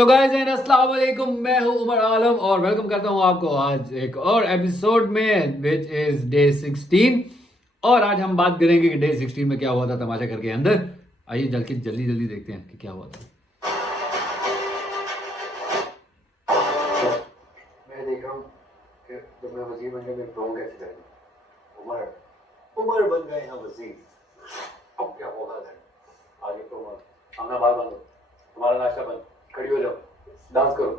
तो guys and अस्सलाम वालेकुम, मैं हूं उमर आलम और वेलकम करता हूं आपको आज एक और एपिसोड में विच इज डे 16। और आज हम बात करेंगे कि डे 16 में क्या हुआ था तमाशा घर के अंदर। आइए जल्दी जल्दी जल्दी देखते हैं कि क्या हुआ था। मैं देख रहा हूँ कि जब मैं वजीर बन गया मैं प्रो कैसे करूँ। उमर बन गए हैं वजीर। अब क्या होगा घर आगे प्रो मत आना बार बंद, तुम्हारा नाश्ता बंद, खड़ी हो जाओ, डांस करो।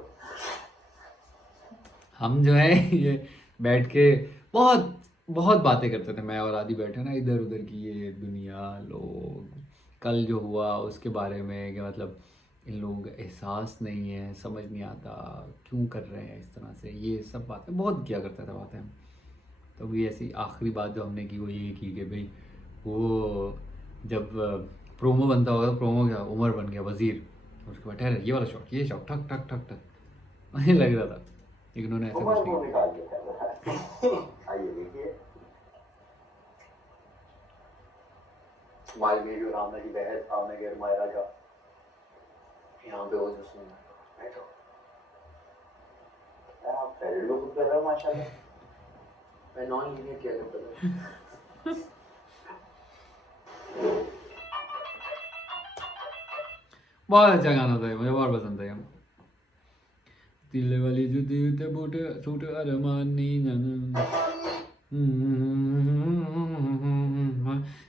हम जो है ये बैठ के बहुत बहुत बातें करते थे, मैं और आदि बैठे ना इधर उधर की, ये दुनिया लोग कल जो हुआ उसके बारे में कि मतलब इन लोगों का एहसास नहीं है, समझ नहीं आता क्यों कर रहे हैं इस तरह से, ये सब बातें बहुत किया करते थे बातें हम। तो भी ऐसी आखिरी बात जो हमने की वो ये की कि भाई वो जब प्रोमो बनता होगा, प्रोमो क्या उमर बन गया वजीर, उसके बाद ठहर ये वाला शॉट, ये शॉट ठक ठक ठक ठक मुझे लग रहा था, लेकिन उन्होंने ऐसा उमर कुछ को नहीं निकाल के क्या आइए देखिए मालवीर और आमना की बहस, आमना के मायरा का यहाँ पे हो जो सुनना है बैठो। यार आप फेरिड को खुद कर रहे हो माशाल्लाह। मैं नॉन लीनियर किया करता था। बहुत अच्छा गाना था ये, मुझे बहुत पसंद था ये। दिल वाली जुदी ते बूट सूट अरमानी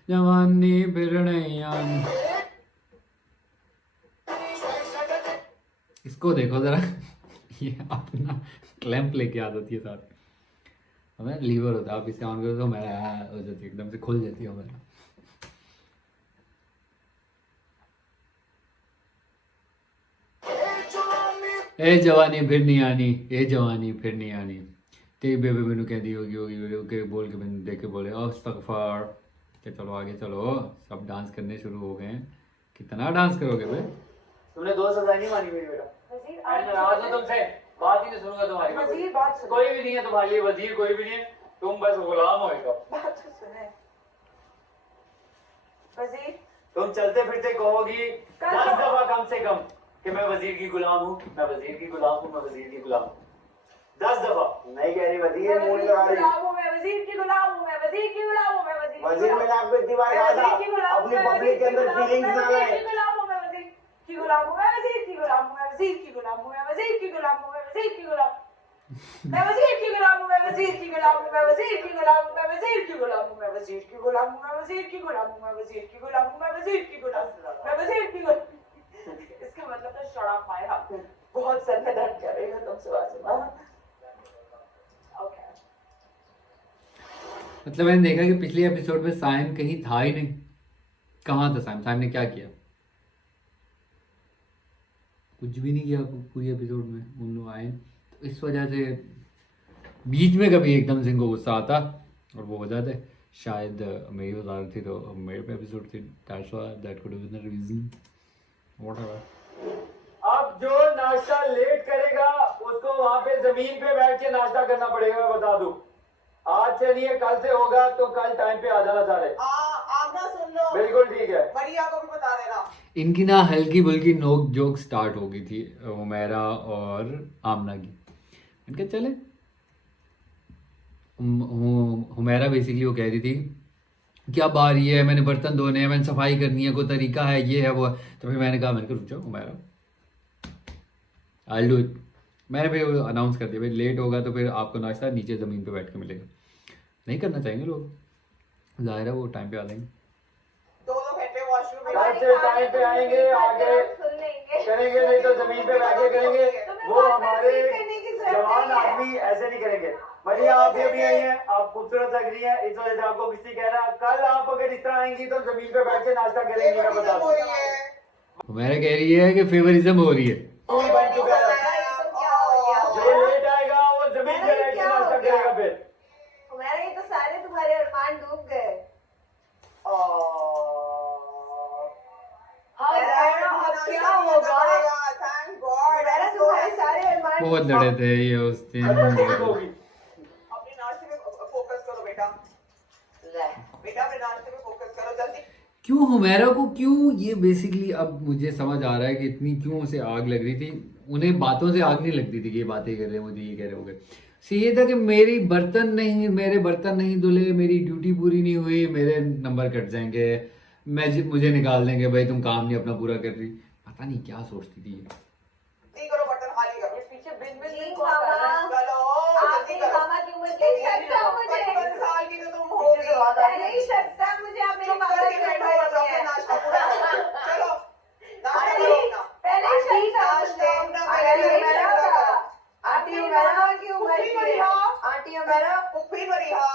जवानी फिरनैया। इसको देखो जरा ये अपना क्लैंप लेके आ जाती है साथ, हमें लीवर होता है, आप इसे ऑन करो तो मेरा हो जाती है, एकदम से खुल जाती है हमारा। ए जवानी फिर नहीं आनी, ए जवानी फिर नहीं आनी। तेरी बेबे मैनू कहती होगी होगी के बोल के मैंने देख के बोले अस्तगफार कि चलो आगे चलो, सब डांस करने शुरू हो गए हैं। कितना डांस करोगे बे? तुमने 2 सजा नहीं मानी मेरी बेटा। मैं नाराज हूं तुमसे, बात ही नहीं सुनूंगा तुम्हारी। वजीर बात सुनो। कोई भी नहीं है तुम्हारे लिए वजीर, कोई भी नहीं है, तुम बस गुलाम हो एक। बात तो सुने वजीर। तुम चलते फिरते कहोगी कल 10 तो- दफा कम से कम कि मैं वजीर की गुलाम हूँ, मैं वजीर की गुलाम हूँ, मैं वजीर की गुलाम हूँ। 10 दफा नहीं कह रही वजीर, मैं मूड वजीर लगा की रही। गुलाम हूँ, मैं वजीर की गुलाम हूँ, मैं वजीर की गुलाम हूँ, मैं वजीर की वजीर मैंने आपको इतनी बार मैं कहा वजीर की था गुलाम हूँ, अपनी मैं पब्लिक के अंदर वजीर की फीलिंग्स ना गुलाम हूँ, लाए। मैं वजीर की गुलाम हूँ, मैं वजीर की गुलाम हूँ, मैं वजीर की गुलाम हूँ, मैं वजीर की गुलाम हूँ, मैं वजीर की गुलाम हूँ, मैं वजीर की गुलाम मैं वजीर की गुलाम हूँ, मैं वजीर की गुलाम हूँ, मैं वजीर की गुलाम हूँ, मैं वजीर की गुलाम हूँ, मैं वजीर की गुलाम हूँ, मैं वजीर की गुलाम हूँ, मैं वजीर की गुलाम हूँ, मैं वजीर की गुलाम हूँ, मैं वजीर की गुलाम। इसका मतलब है शट अप माय हार्ट। बहुत सर में दर्द कर रही है तुमसे वासिमा। ओके मतलब मैंने देखा कि पिछले एपिसोड में साइम कहीं था ही नहीं। कहाँ था साइम? साइम ने क्या किया? कुछ भी नहीं किया पूरी एपिसोड में। उन लोग आए तो इस वजह से बीच में कभी एकदम से इनको गुस्सा आता और वो हो जाते। शायद मेरी वजारत थी तो मेरे पे एपिसोड थी, that could have been the reason whatever. अब जो नाश्ता लेट करेगा उसको वहां पे जमीन पे बैठ के नाश्ता करना पड़ेगा, मैं बता दूं। आज से नहीं है, कल से होगा, तो कल टाइम पे आ जाना सारे। आप ना सुन लो। बिल्कुल ठीक है। मरिया को भी बता देना। इनकी ना हल्की बुल्की नोक जोक स्टार्ट हो गई थी हुमैरा और आमना की। इनके चले हुमैरा बेसिकली वो कह रही थी कि अब आ रही है, मैंने बर्तन धोने हैं, मैंने सफाई करनी है, कोई तरीका है, ये है वो है। तो फिर मैंने कहा, मैंने कहा रुक जाओ हुमैरा, आई डू इट। मैंने फिर अनाउंस कर दिया भाई लेट होगा तो फिर आपको नाश्ता नीचे ज़मीन पे बैठ के मिलेगा। नहीं करना चाहेंगे लोग, जाहिर है वो टाइम पे आ जाएंगे। 2-2 घंटे वॉशरूम में कल से टाइम पे आएंगे, आगे करेंगे, नहीं तो जमीन पे बैठ के करेंगे। वो हमारे जवान आदमी ऐसे नहीं करेंगे। मरिया आप भी आई हैं, आप खूबसूरत लग रही हैं, इस वजह से आपको किसी कह रहा है कल आप अगर इस तरह आएंगी तो जमीन पे बैठ के नाश्ता करेंगी, मैं बता दूं। हुमैरा कह रही है कि फेवरिज्म हो रही है। बन चुका है, जो लेट आएगा वो जमीन पे बैठ के नाश्ता करेगा। फिर हमारे ये तो सारे तुम्हारे अरमान डूब गए। अब क्या होगा? हमारा तुम्हारे सारे अरमान बहुत लड़े थे ये उस दिन। होगी। अपने नाश्ते में फोकस करो बेटा। बेटा अपने नाश्ते में फोकस करो जल्दी। क्यों हुमैरा को क्यों ये बेसिकली अब मुझे समझ आ रहा है कि इतनी क्यों उसे आग लग रही थी। उन्हें बातों से आग नहीं लगती थी कि ये बातें कर रहे हैं, मुझे ये कह रहे हो गए। से ये था कि मेरे बर्तन नहीं धुले, मेरी ड्यूटी पूरी नहीं हुई, मेरे नंबर कट जाएंगे, मुझे निकाल देंगे, भाई तुम काम नहीं अपना पूरा कर रही। पता नहीं क्या सोचती थी ये। नहीं करो, बर्तन खाली करो। ये पीछे बिन बिन जी बिन कौन कर रहा है? चलो आपकी जल्दी करो। मामा की उम्र नहीं सकता मुझे 55 साल की तो तुम पीछे होगी। से बात आ रही है। नहीं सकता मुझे, आप मेरी चुप मामा करके की बैठो उम्र और नहीं अपना है। नाश्ता पूरा करो। चलो नाश्ता आंटी, करो अपना। पहले ही सकता नाश्ते मुझे। अपना आंटी, पहले नहीं पूरा सकता। करो। आंटी मामा की उम्र पुप्पी की मरी है। हा, आंटी हो मेरा पुप्पी मरी हा,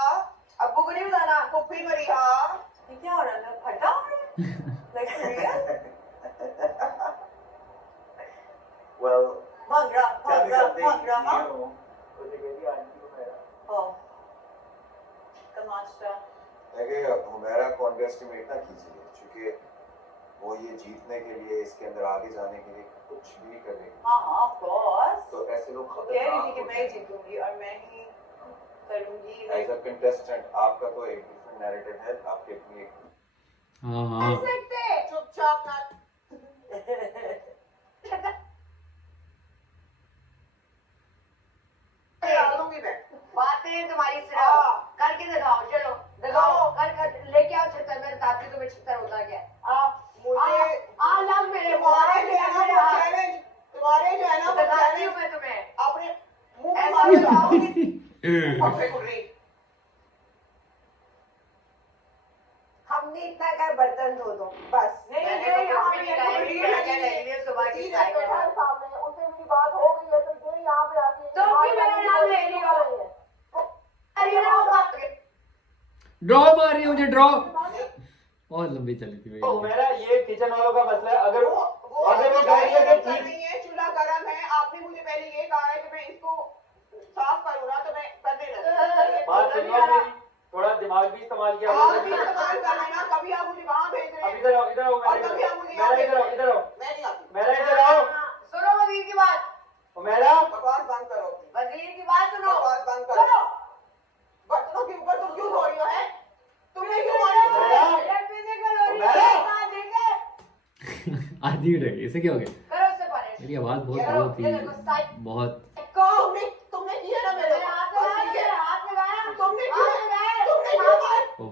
अब्बू को नहीं बताना। पुप्पी मरी हा। ये क्या हो रहा है? फटा हो रहा है? Like for real? Well, bhangra tell me something bhangra हाँ? new. मुझे कहती है आंटी को मेरा। Oh. तमाशा। देखिए हुमैरा को अंडर एस्टिमेट ना कीजिए, क्योंकि वो ये जीतने के लिए, इसके अंदर आगे जाने के लिए कुछ भी करेगी। हाँ हाँ of course. तो ऐसे लोग वो कह रही थी खतरनाक कि होते मैं ही हैं। जीतूंगी और मैं ही करूंगी। एज अ कंटेस्टेंट आपका तो एक डिफरेंट नैरेटिव है, आपकी अपनी एक हाँ हाँ कर सकते। चुपचाप ना। डाल दूंगी मैं। बातें तुम्हारी हाँ। सिर्फ करके दिखाओ, चलो दिखाओ, कर लेके आओ छत्तर, मैं बताती हूँ तुम्हें छत्तर होता क्या है। मुझे लग मेरे तुम्हारे जो है ना वो चैलेंज, तुम्हारे जो है ना वो बताती हूँ चैलेंज मैं तुम्हें। अपने मुंह में ऐसा मार के बताओ बताओ। कि अपने को री। हमने इतना कर बर्तन धो दो बस। नहीं मैंने ये तो यहाँ कुछ पे भी नहीं कहा, री क्या लगी लगी है सुबह की सीधे चाय के बैठा है बाद। सामने, उससे मेरी बात हो गई है तो ये यहाँ पे आती है। तो क्यों मेरा नाम ले रही हो? अरे ना बात ड्रॉ मार रही है मुझे, ड्रॉ बहुत लंबी चली थी तो भाई। मेरा ये किचन वालों का मसला है। अगर वो कहेंगे कि ठीक नहीं है, चूल्हा गर्म है, आपने मुझे पहले ये कहा है कि मैं इसको साफ करूंगा तो मैं करने लगूंगा। बात सुनिए मेरी, थोड़ा दिमाग भी इस्तेमाल किया। आप भी इस्तेमाल कर लेना। कभी आप मुझे वहाँ भेज रहे हैं, इधर आओ, इधर आओ, और कभी आप मुझे यहाँ मेरा भेज इधर रहे आओ, हैं। इधर आओ, मैं नहीं आती। मेरा इधर आओ, सुनो वजीर की बात, मेरा बकवास बंद करो। वजीर की बात सुनो। बकवास बंद करो। सुनो बर्तनों के ऊपर तुम क्यों धो रही हो? है तुम्हें क्यों मारी? मेरा फिजिकल हो रही है, बात देंगे आधी उड़ गई, इसे क्या हो गया? करो उससे परेशान। मेरी आवाज बहुत ये वो लो, थी, ये देखो, साइड बहुत तुमने किया ना मेरे मेरे हाथ को। लगाया, बस ठीक मेरे है। हाथ लगाया, तुमने हाथ क्यों लगाया, मारा? ओह।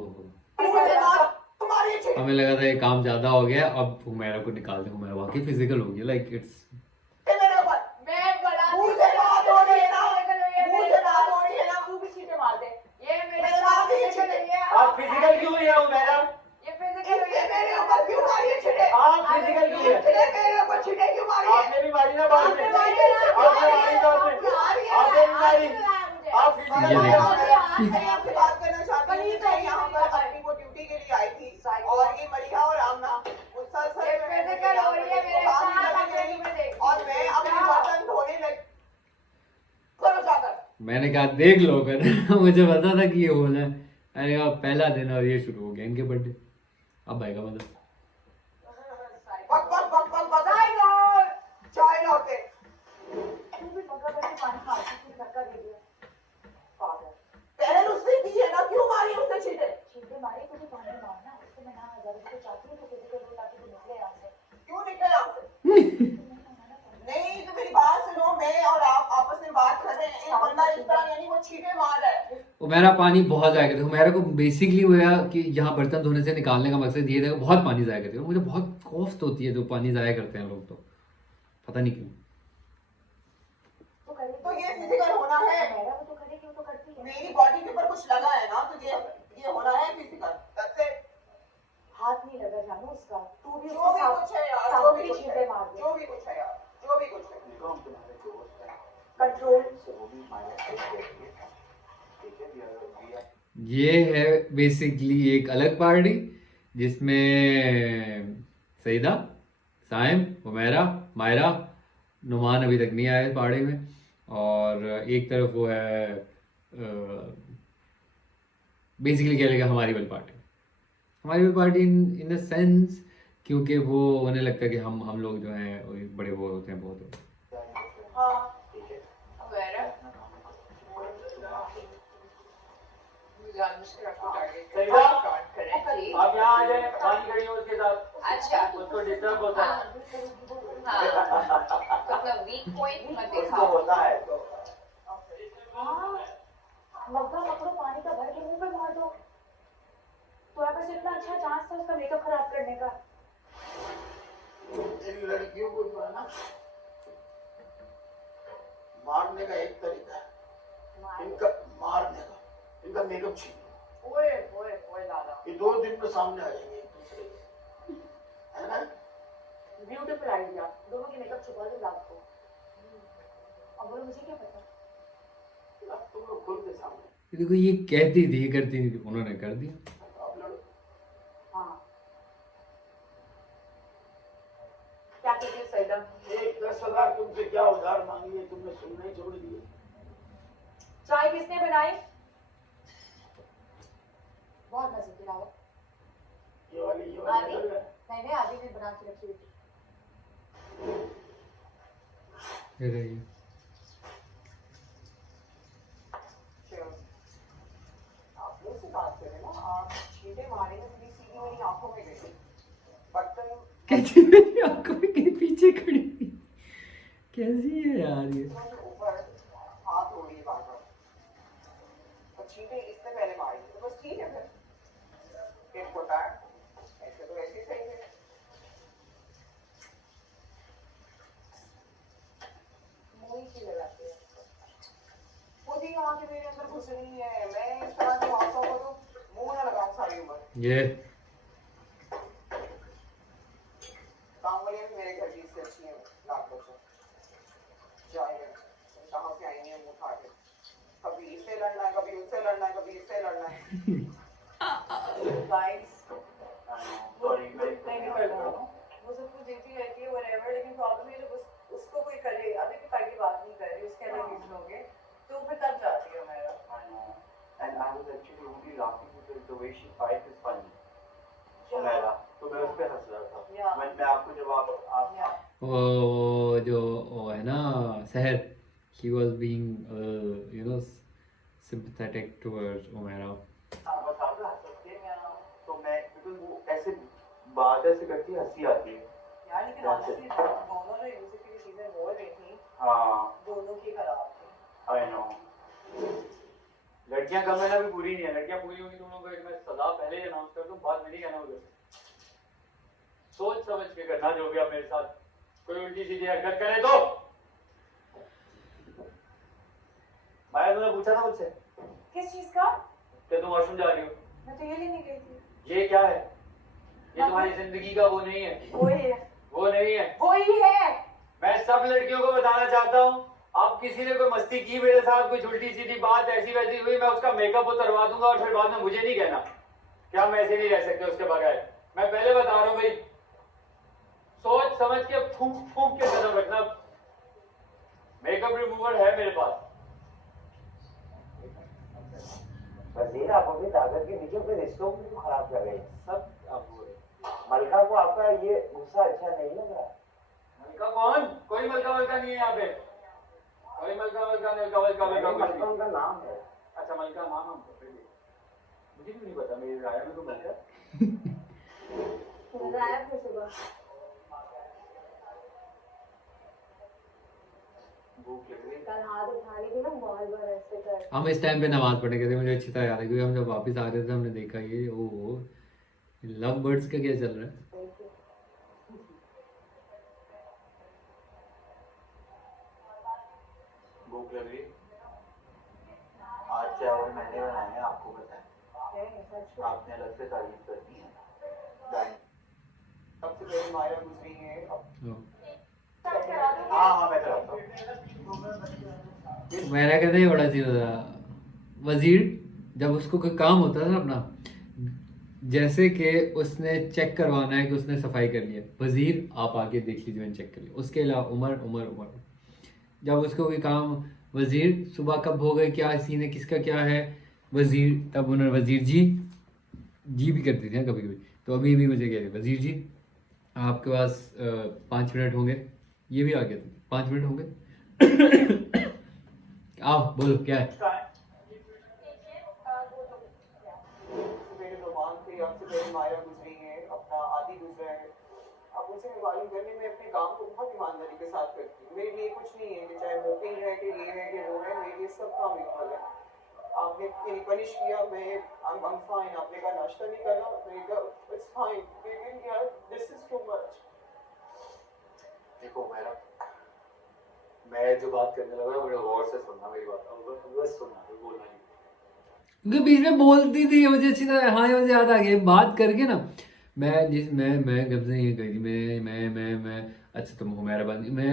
मुझे मार, तुम्हारी अच्छी। हमें लगा था ये काम ज्यादा हो गया, अब हुमैरा को निकाल दे। हुमैरा वाकई फिजिकल हो गया, लाइक इट्स मेरे ऊपर मैं बोला मुंह से बात हो रही है ना, फिजिकल हो रही है, मुंह से बात हो रही है ना। तू भी सीधे मार दे। ये मेरे मेरे साथ साथ ही फिजिकल छीटे। नहीं है। आप फिजिकल क्यों नहीं हो मेरा? ये फिजिकल हो इसके मेरे है। ऊपर क्यों मारी है छिटे? आप फिजिकल क्यों है? छिटे मेरे ऊपर छिटे क्यों मारी है? आपने भी मारी ना बाद में, आपने मारी ना, आपने मारी साथ में, आपने भी मारी, आप ये फिजिकल देखो। मैं आपसे बात करना चाहती हूँ कि मैं यहाँ पर अपनी वो ड्यूटी के लिए आई थी, और ये मरिया और आमना मुसलसल ये फिजिकल हो रही है मेरे काम साथ, करने आपने गई, भी देखी। और मैं अपने बर्तन धोने लगी। करो जाकर। मैंने कहा देख लो कर मुझे पता था कि ये होना है। मैंने कहा पहला दिन और ये शुरू हो गया इनके बर्थडे। अब आएगा मतलब बक बक बक बक बक चाय लौटे। पहले उसने की है ना, क्यों मारी उसने छीटे? क्यों निकले यहाँ से? नहीं तो मेरी बात सुनो, मैं और आप आपस में बात कर रहे हैं, एक बंदा इस तरह यानी वो छीटे मार रहा है। हुमैरा पानी बहुत जाया करते। हुमैरा को बेसिकली हुआ कि यहाँ बर्तन धोने से निकालने का मकसद ये था कि बहुत पानी जाया करते हैं। मुझे बहुत कोफ्त होती है जो पानी जाया करते हैं लोग, तो पता नहीं क्यों। तो ये फिजिकल होना है। मेरी बॉडी के ऊपर कुछ लगा है ना, तो ये होना है फिजिकल। That's it। हाथ नहीं लगा जानू उसका, तू भी जो भी कुछ है यार, जो भी कुछ है, जो भी कुछ है यार, जो भी कुछ है। कंट्रोल। ये है बेसिकली एक अलग पार्टी जिसमें सईदा, साइम, हुमैरा, मायरा, नुमान अभी तक नहीं आया इस पार्टी में, और एक तरफ वो है बेसिकली कह लेगा हमारी वाली पार्टी। हमारी वाली पार्टी इन द सेंस क्योंकि वो उन्हें लगता है कि हम लोग जो हैं वो बड़े वो होते हैं बहुत। हाँ वेरा सईदा, आप यहाँ आ जाए, पानी खड़ी हो उसके साथ, अच्छा उसको डिस्टर्ब होता है। हाँ अपना वीक पॉइंट मत उसको दिखाओ। होता है तो हाँ, मग्गा पकड़ो, पानी का भर के मुंह पे मार दो। तुम्हारे पास इतना अच्छा चांस था उसका मेकअप खराब करने का। इन लड़कियों को जो है ना मारने का एक तरीका है, इनका मारने का, इनका मेकअप छीन लो। ओए ओए ओए दादा, ये 2 दिन में सामने आ जाएंगे एक दूसरे के, है ना? Beautiful idea. दोनों की मेकअप छुपा दो रात को। अब बोलो मुझे क्या पता। अब तुम लोग खुल के सामने ये देखो, ये कहती थी, ये करती थी, उन्होंने कर दिया। आप लड़ो। हाँ, क्या कहती है सैदम? एक 10,000 तुमसे क्या उधार मांगी है, तुमने सुनना ही छोड़ दिए। चाय किसने बनाई? बहुत मजे की रावत। ये वाली आदि? अलग है। मैंने आदि भी बना के रखी हुई थी। ये रही। आप लोग से बात करें ना, आप छींटे मारे तो मेरी सीधी मेरी आंखों में गई। बर्तन कहती मेरी आंखों में कहीं पीछे खड़ी थी। कैसी है यार ये। ऊपर हाथ हो रही है बार बार, और छींटे इससे पहले मारी तो बस ठीक है फिर कोटा ऐसे तो ऐसे ही सही है। मुंह ही की लगाते हैं, खुद ही यहाँ के मेरे अंदर घुस रही है। मैं इस तरह की आंखों को तो मुंह ना लगाऊं सारी उम्र। ये काम वाली भी मेरे घर की इससे अच्छी है लाखों से। जाए कहाँ से आएंगे मुंह उठा के, कभी इससे लड़ना है, कभी उससे लड़ना है, कभी इससे लड़ना है। गाइस सॉरी मैं भी कर रहा हूँ। वो सब कुछ देती रहती है whatever, लेकिन प्रॉब्लम है जब उसको कोई करे, अभी भी काटी बात नहीं कर रही, उसके अलग रीजन हो गए, तो फिर तब जाती है मेरा। I know. And I was actually only laughing because the way she fights is funny. Umaira. तो मैं उस पे हंस रहा था। Yeah. मैं आपको जब आप वो जो वो है ना सहर, he was being sympathetic towards Umaira. बता रहा हंसते तो मैं because वो ऐसे बात ऐसे करती है, हंसी आती है। यार लेकिन honestly दोनों जो म्यूजिक की चीजें बोल रही थी, हाँ दोनों की खराब थी। I know. लड़कियां कम है ना, भी पूरी नहीं है। लड़कियां पूरी होंगी तुम लोगों को एक मैं सदा पहले ही अनाउंस कर दूं, बाद में नहीं कहना उधर। सोच समझ के करना जो भी आप मेरे साथ कोई उल्टी सीधी हरकत करे तो। माया तुमने पूछा था मुझसे किस चीज का? कि तुम वॉशरूम जा रही हो, मैं तो ये लेने गई थी। ये क्या है? ये तुम्हारी जिंदगी का वो नहीं है, वो ही है, वो नहीं है। वो ही है। मैं सब लड़कियों को बताना चाहता हूँ, आप किसी ने कोई मस्ती की मेरे साथ, कुछ उल्टी सीधी बात ऐसी वैसी हुई, मैं उसका मेकअप उतरवा दूंगा और फिर बाद में मुझे नहीं कहना क्या हम ऐसे नहीं रह सकते उसके बगैर। मैं पहले बता रहा हूँ भाई, सोच समझ के फूंक फूंक के कदम रखना। मेकअप रिमूवर है मेरे पास। वजीर, आप अपनी ताकत के नीचे अपने रिश्तों को क्यों खराब कर रहे हैं? सब आप हो रहे। मलका को आपका ये गुस्सा अच्छा नहीं लग रहा? मलका कौन? कोई मलका वलका नहीं है यहाँ पे, कोई मलका वलका मलका वलका मलका मलका उनका नाम है। अच्छा मलका नाम हम मुझे भी नहीं पता, मेरी राय में तो मलका राय फिर सुबह भूख लग रही। कल हाथ उठा ली थी ना, बहुत बार ऐसे कर। हम इस टाइम पे नमाज पढ़ने गए थे, मुझे अच्छी तरह याद है क्योंकि हम जब वापस आ रहे थे हमने देखा ये ओ लव बर्ड्स का क्या चल रहा है। भूख लग रही। आज चावल मैंने बनाए हैं, आपको पता है, आपने अलग से तारीफ करनी है। सबसे पहले माया गुजरी है। हाँ मैं कराता हूँ। मेरा कहते ही बड़ा चीज होता वजीर, जब उसको कोई काम होता था अपना, जैसे कि उसने चेक करवाना है कि उसने सफाई कर लिया, वजीर आप आके देख लीजिए मैंने चेक कर लिया। उसके अलावा उमर उमर उमर, जब उसको कोई काम, वजीर सुबह कब हो गए, क्या सीन है, किसका क्या है, वजीर, तब उन्होंने वजीर जी भी करती थी ना कभी कभी। तो अभी भी मुझे कह रही वजीर जी आपके पास 5 मिनट होंगे, ये भी आ गया था 5 मिनट होंगे आओ बोलो क्या है। मेरे रोमान थे, आपसे पहले माया गुजरी है, अपना आदि गुजरा है, अब आप मुझसे भी मालूम करें, मैं अपने काम को बहुत ईमानदारी के साथ करती हूँ। मेरे लिए कुछ नहीं है कि चाहे वोटिंग है कि ये है कि वो है, मेरे लिए सब काम इक्वल है। आपने मेरी पनिश किया, मैं I'm fine, आपने कहा नाश्ता नहीं करना, मैंने कहा इट्स फाइन, लेकिन यार दिस इज टू मच। देखो मेरा, मैं जो बात करने लगा मेरे गौर से सुनना मेरी बात, अब बस सुनना, बोलना नहीं, क्योंकि बीच में बोलती थी मुझे अच्छी तरह। हाँ, ये मुझे याद आ गया बात करके ना। मैं कब से ये कही थी, मैं अच्छा तुम हुमैरा बात, मैं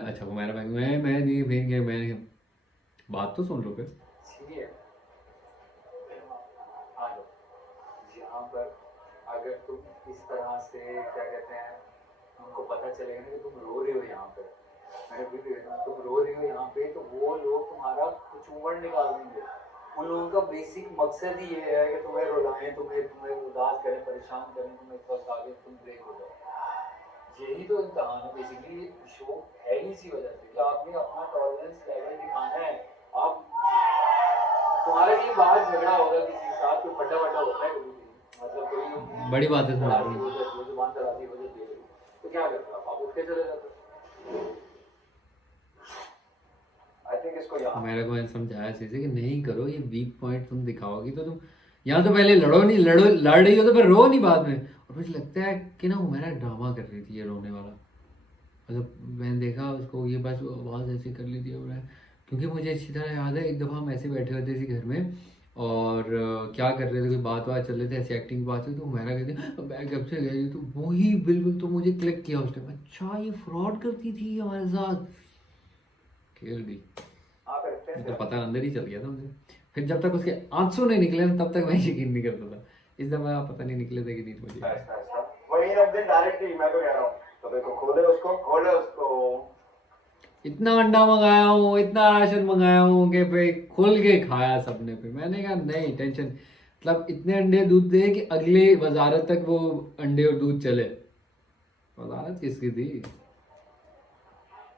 अच्छा हुमैरा बात, मैं नहीं फिर क्या, मैं बात तो सुन लो फिर। सीनियर आ लो यहाँ पर, अगर तुम इस तरह से क्या कहते हैं, उनको पता चलेगा ना कि तुम रो रहे हो यहाँ पे, मैंने भी देखा तुम रो रही हो यहाँ पे, तो वो लोग तुम्हारा कुछ उमड़ निकाल देंगे। उन लोगों का बेसिक मकसद ही ये है कि तुम्हें रुलाएं, तुम्हें उदास करें, परेशान करें, तुम्हें इस वक्त आगे तुम ब्रेक हो जाओ। यही तो इम्तहान है बेसिकली। ये शो है ही इसी वजह से कि आपने अपना टॉलरेंस लेवल दिखाना है। आप तुम्हारे लिए बाहर झगड़ा होगा किसी के साथ, कोई फटा होता है कभी भी, मतलब कोई बड़ी बात है, सुना रही हो जाती है, जुबान चलाती हो जाती है, तो क्या करते हो आप उठ के चले जाते हो। मेरे को समझाया चीजें कि नहीं करो, ये वीक पॉइंट तुम दिखाओगी तो तुम यहाँ तो पहले लड़ो नहीं, लड़ रही हो तो फिर रो नहीं बाद में। और मुझे लगता है कि ना वो मेरा ड्रामा कर रही थी ये रोने वाला, मतलब मैंने देखा उसको ये बस आवाज़ ऐसे कर ली थी। और क्योंकि मुझे अच्छी तरह याद है, एक दफ़ा हम ऐसे बैठे होते थे घर में और क्या कर रहे थे, कोई बात चल रहे थे, ऐसी एक्टिंग की बात है, तो मेरा कहते मैं कब से गई, तो वही बिल्कुल तो मुझे क्लिक किया उस टाइम, अच्छा ये फ्रॉड करती थी हमारे साथ, खेल दी। तो पता अंदर ही चल गया था मुझे। फिर जब तक उसके आंसू नहीं निकले ना तब तक मैं यकीन नहीं करता था। इस दफा पता नहीं निकले थे कि नहीं मुझे। वही रख दे डायरेक्टली, मैं तो कह रहा हूँ, तो देखो खोले उसको। इतना अंडा मंगाया हूँ, इतना राशन मंगाया हूँ कि भाई खुल के खाया सबने। फिर मैंने कहा नहीं टेंशन, मतलब इतने अंडे दूध दे कि अगले वजारत तक वो अंडे और दूध चले। वजारत किसकी थी?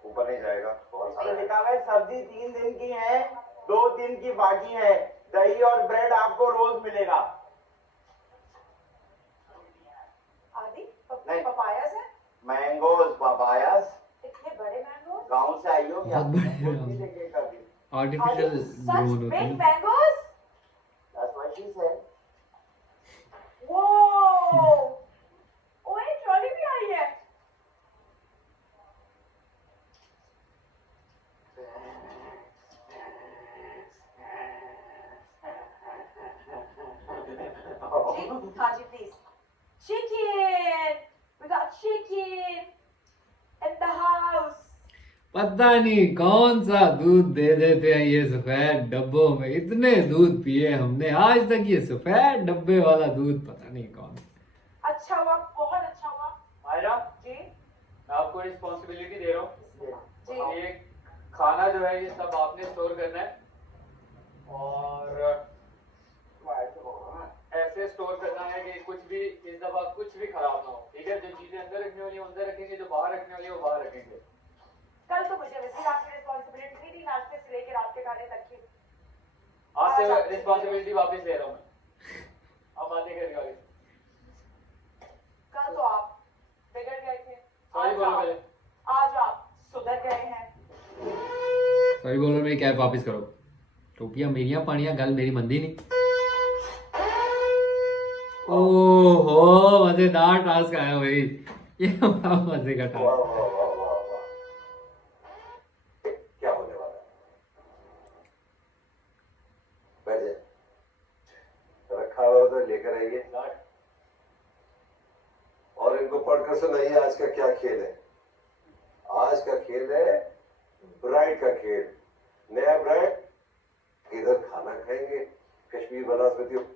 ऊपर नहीं जाएगा। लिखा हुआ है सब्जी 3 दिन की है, 2 दिन की बाकी है, दही और ब्रेड आपको रोज मिलेगा। आदि पपायास है, मैंगोज पपायास, इतने बड़े मैंगोज, गांव से आई हो क्या? आर्टिफिशियल ग्रोन होते हैं। Mangoes, That's what she said. वो ओए ट्रॉली भी आई है। हाँ जी please. Chicken, we got chicken in the house. पता नहीं कौन सा दूध दे देते हैं ये सफेद डब्बों में, इतने दूध पिए हमने आज तक, ये सफेद डब्बे वाला दूध पता नहीं कौन। अच्छा हुआ, बहुत अच्छा हुआ। मायरा जी मैं आपको रिस्पॉन्सिबिलिटी दे रहा हूँ, जी ये खाना जो है ये सब आपने स्टोर करना है और ऐसे स्टोर करना है कि कुछ भी इस दफा कुछ भी खराब ना हो, ठीक है? जो चीजें अंदर रखने वाली है अंदर रखेंगे, जो बाहर रखने वाली है वो बाहर रखेंगे। कल तो मुझे वैसे आपकी रिस्पॉन्सिबिलिटी नहीं थी, नाश्ते से लेकर रात के खाने तक की। आज से रिस्पॉन्सिबिलिटी वापस ले रहा हूँ मैं, आप बातें करेंगे आगे। कल तो आप बिगड़ गए थे, सॉरी बोलो पहले, आज आप सुधर गए हैं। सॉरी बोलो, मेरी कैब वापस करो। टोपियां मेरियां पानियां गल मेरी मंदी नहीं। ओहो मजेदार टास्क आया भाई, ये बड़ा मजे का टास्क। क्या होने वाला है? बैठ जाए, रखा हुआ तो लेकर आइए और इनको पढ़कर सुनाइए आज का क्या खेल है। आज का खेल है ब्राइड का खेल। नया ब्राइड इधर खाना खाएंगे, कश्मीर बनास्पति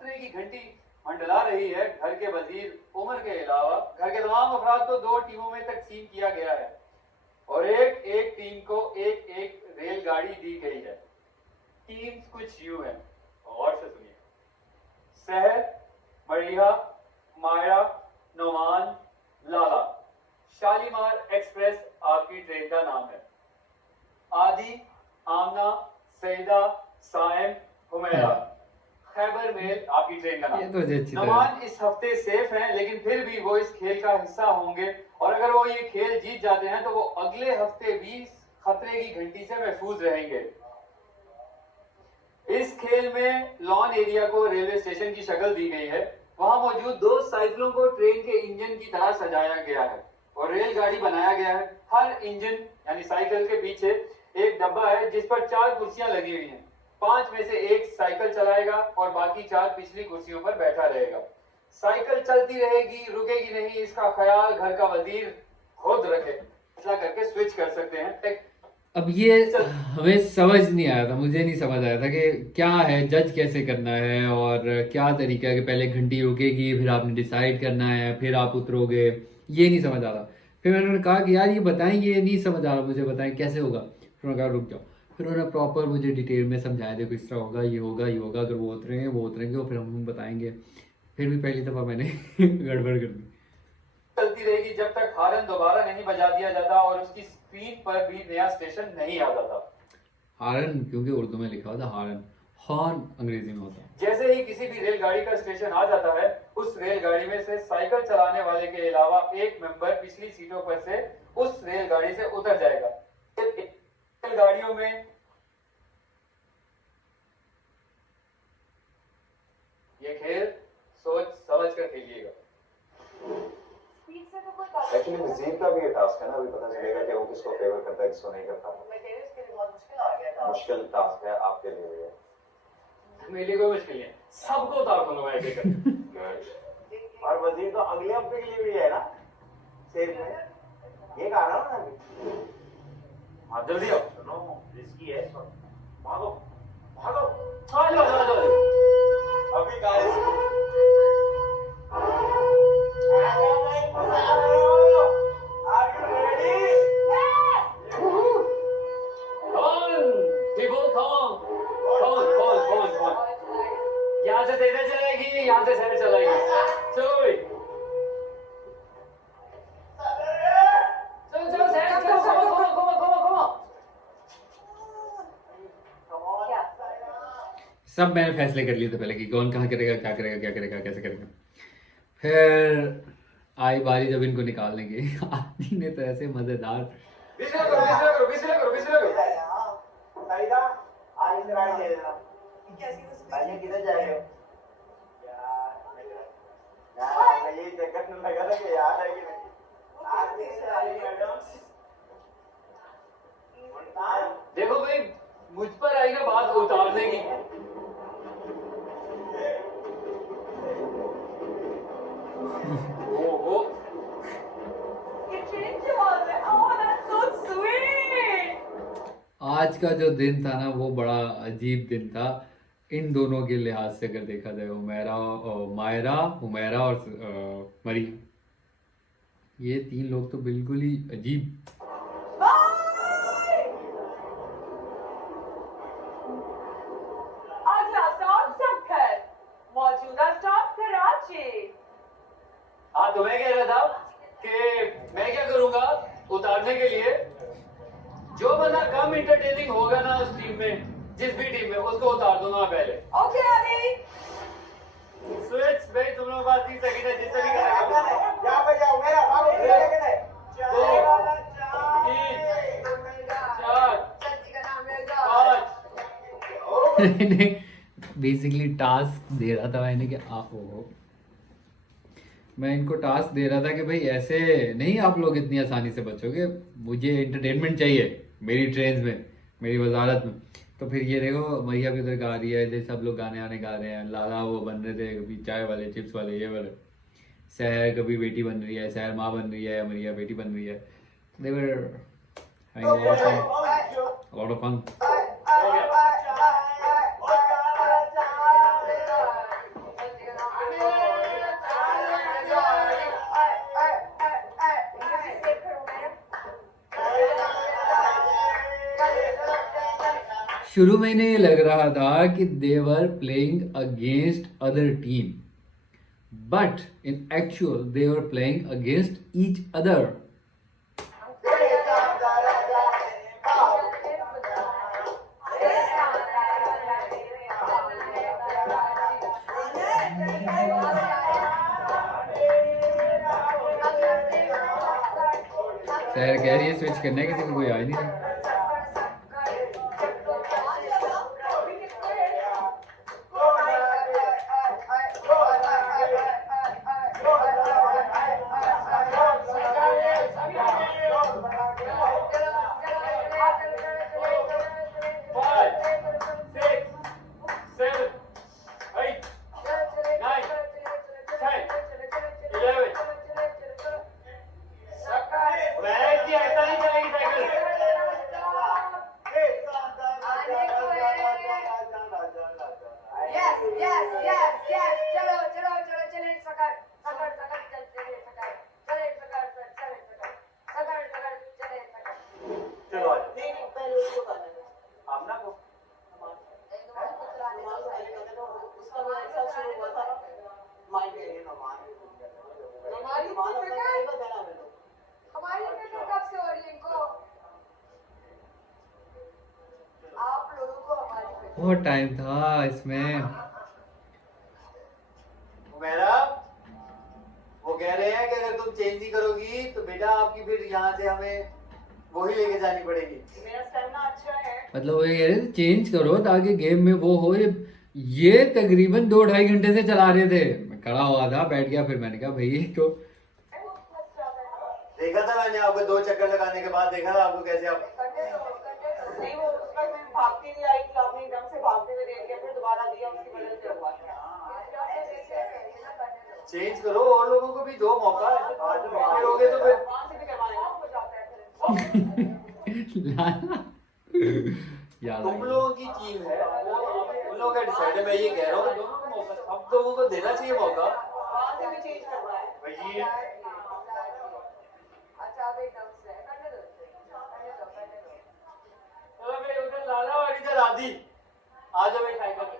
की घंटी मंडला रही है। घर के वजीर उमर के अलावा घर के तमाम अफराद को 2 टीमों में तकसीम किया गया है और एक टीम को एक रेलगाड़ी दी गई है। टीम्स कुछ यूं है, और से सुनिए। सहर, मरीहा, मायरा, नोमान, लाला। शालीमार एक्सप्रेस आपकी ट्रेन का नाम है। आदि, आमना, सईदा, साइम, हुमैरा। खैबर मेल आपकी ट्रेन का नाम। ये तो मुझे अच्छी तरह नोमान इस हफ्ते सेफ हैं, लेकिन फिर भी वो इस खेल का हिस्सा होंगे, और अगर वो ये खेल जीत जाते हैं तो वो अगले हफ्ते भी खतरे की घंटी से महफूज रहेंगे। इस खेल में लॉन एरिया को रेलवे स्टेशन की शक्ल दी गई है। वहां मौजूद 2 साइकिलों को ट्रेन के इंजन की तरह सजाया गया है और रेलगाड़ी बनाया गया है। हर इंजन यानी साइकिल के पीछे एक डब्बा है जिस पर 4 कुर्सियां लगी हुई हैं। 5 में से 1 साइकिल चलाएगा और बाकी 4 पिछली कुर्सियों पर बैठा रहेगा। साइकिल चलती रहेगी, रुकेगी नहीं, इसका ख्याल घर का वजीर खुद रखे। ऐसा करके स्विच कर सकते हैं। अब ये हमें समझ नहीं आया था, मुझे नहीं समझ आया था कि क्या है, जज कैसे करना है और क्या तरीका है कि पहले घंटी रुकेगी फिर आपने डिसाइड करना है फिर आप उतरोगे, ये नहीं समझ आ रहा। फिर मैंने उन्होंने कहा कि यार ये बताएं, ये नहीं समझ आ रहा मुझे, बताएं कैसे होगा। फिर उन्होंने कहा रुक जाओ, फिर उन्होंने प्रॉपर मुझे डिटेल में समझाया, देखो इस तरह होगा, ये होगा, ये होगा, अगर वो उतरेंगे वो उतरेंगे और फिर हम बताएंगे। फिर भी पहली दफ़ा मैंने गड़बड़ कर दी। चलती रहेगी जब तक हॉर्न दोबारा नहीं बजा दिया जाता और उसकी स्क्रीन पर भी नया स्टेशन नहीं आ जाता। हारन क्योंकि उर्दू में लिखा हुआ था, हारन हॉर्न अंग्रेजी में होता है। जैसे ही किसी भी रेलगाड़ी का स्टेशन आ जाता है, उस रेलगाड़ी में से साइकिल चलाने वाले के अलावा एक मेंबर पिछली सीटों पर से उस रेलगाड़ी से उतर जाएगा। रेलगाड़ियों में ये खेल सोच समझ कर खेलिएगा। एक्चुअली वजीर का भी ये टास्क है ना, अभी पता चलेगा कि वो किसको फेवर करता है किसको नहीं करता। मुश्किल टास्क है आपके लिए भी। मेरे लिए कोई मुश्किल नहीं है, सबको उतार दूंगा मैं ऐसे कर। और वजीर तो अगले हफ्ते के लिए भी है ना सेफ में, ये कहा ना मैंने अभी। हाँ जल्दी आओ। सुनो रिस्की है, भागो भागो। आ जाओ आ जाओ। अभी गाइस यहाँ से तेज चलाएगी, यहाँ से सैर चलाएगी। चलो भाई चलो चलो सैर चलो, घुमा। सब मैंने फैसले कर लिए थे पहले कि कौन कहाँ करेगा, क्या करेगा, क्या करेगा, कैसे करेगा। फिर आई बारी जब इनको निकालने की। आदि ने तो ऐसे मजेदार बिस्मिल्लाह करो। सईदा आज इस राइड ले लेना। भाई किधर जाएंगे यार मैं यही चेक करने लगा था कि याद है कि नहीं। आज से आई मैडम देखो भाई, मुझ पर आई ना बात उतारने की। ओहो आज का जो दिन था ना वो बड़ा अजीब दिन था इन दोनों के लिहाज से। अगर देखा जाए हुमैरा और मरियम, ये 3 लोग तो बिल्कुल ही अजीब। अगला स्टॉप सक्कर, मौजूदा स्टॉप कराची। हाँ तो मैं कह रहा था कि मैं क्या करूंगा उतारने के लिए, जो बंदा कम इंटरटेनिंग होगा ना उस टीम में, जिस भी टीम में, उसको उतार दूंगा पहले। ओके अली। स्विच भाई तुम लोग बात नहीं सकी थे, जिससे भी करेगा। जा पे जाओ मेरा भागो किधर है 2 3 4 5। बेसिकली टास्क दे रहा था मैंने कि मैं इनको टास्क दे रहा था कि भाई ऐसे नहीं आप लोग इतनी आसानी से बचोगे, मुझे एंटरटेनमेंट चाहिए मेरी ट्रेन में, मेरी वजारत में। तो फिर ये देखो मैया भी उधर गा रही है, इधर सब लोग गाने आने गा रहे हैं, लाला वो बन रहे थे, कभी चाय वाले, चिप्स वाले, ये वाले। सहर कभी बेटी बन रही है, सहर माँ बन रही है, मरिया बेटी बन रही है। They were having a lot of fun. शुरू में इन्हें लग रहा था कि they were playing against other team, but in actual they were playing against each other. सैर कह रही है स्विच करने, किसी को कोई आ ही नहीं रहा। चलो आ जाओ। पहले उसको करने दो। आमना को उसका वो ऐसा शुरू हुआ था माइंड के लिए हमारी मान फिक्र अपना करेगा देना मेरे को हमारी फिक्र कब से हो रही है इनको? आप लोगों को हमारी फिक्र। बहुत टाइम था इसमें। मेरा वो कह रहे हैं कि अगर तुम चेंज नहीं करोगी तो बेटा आपकी फिर यहाँ से हमें वही लेके जानी पड़ेगी। मेरा स्टेमिना अच्छा है मतलब वो ये कह रहे थे चेंज करो ताकि गेम में वो हो। ये तकरीबन 2-2.5 घंटे से चला रहे थे। मैं खड़ा हुआ था, बैठ गया, फिर मैंने कहा भाई ये तो देखा था मैंने आपको 2 चक्कर लगाने के बाद, देखा था आपको कैसे आप नहीं वो उसका मैं भागती हुई आई थी आपने एकदम से भागते हुए देख लिया फिर दोबारा दिया उसकी वजह से हुआ चेंज करो और लोगों को भी दो मौका। आज जो बैठे रहोगे तो फिर वहां से भी करवाएंगे हो जाता है फिर याद तुम लोगों की टीम है, वो उन लोगों का डिसाइड है। मैं ये कह रहा हूँ कि दोनों को मौका, अब लोगों को देना चाहिए मौका। वहां से भी चेंज करना है भाई अच्छा अब एकदम से करने दो करने दो। चलो भाई उधर लाला और इधर आदि आ जाओ भाई साइकिल पे।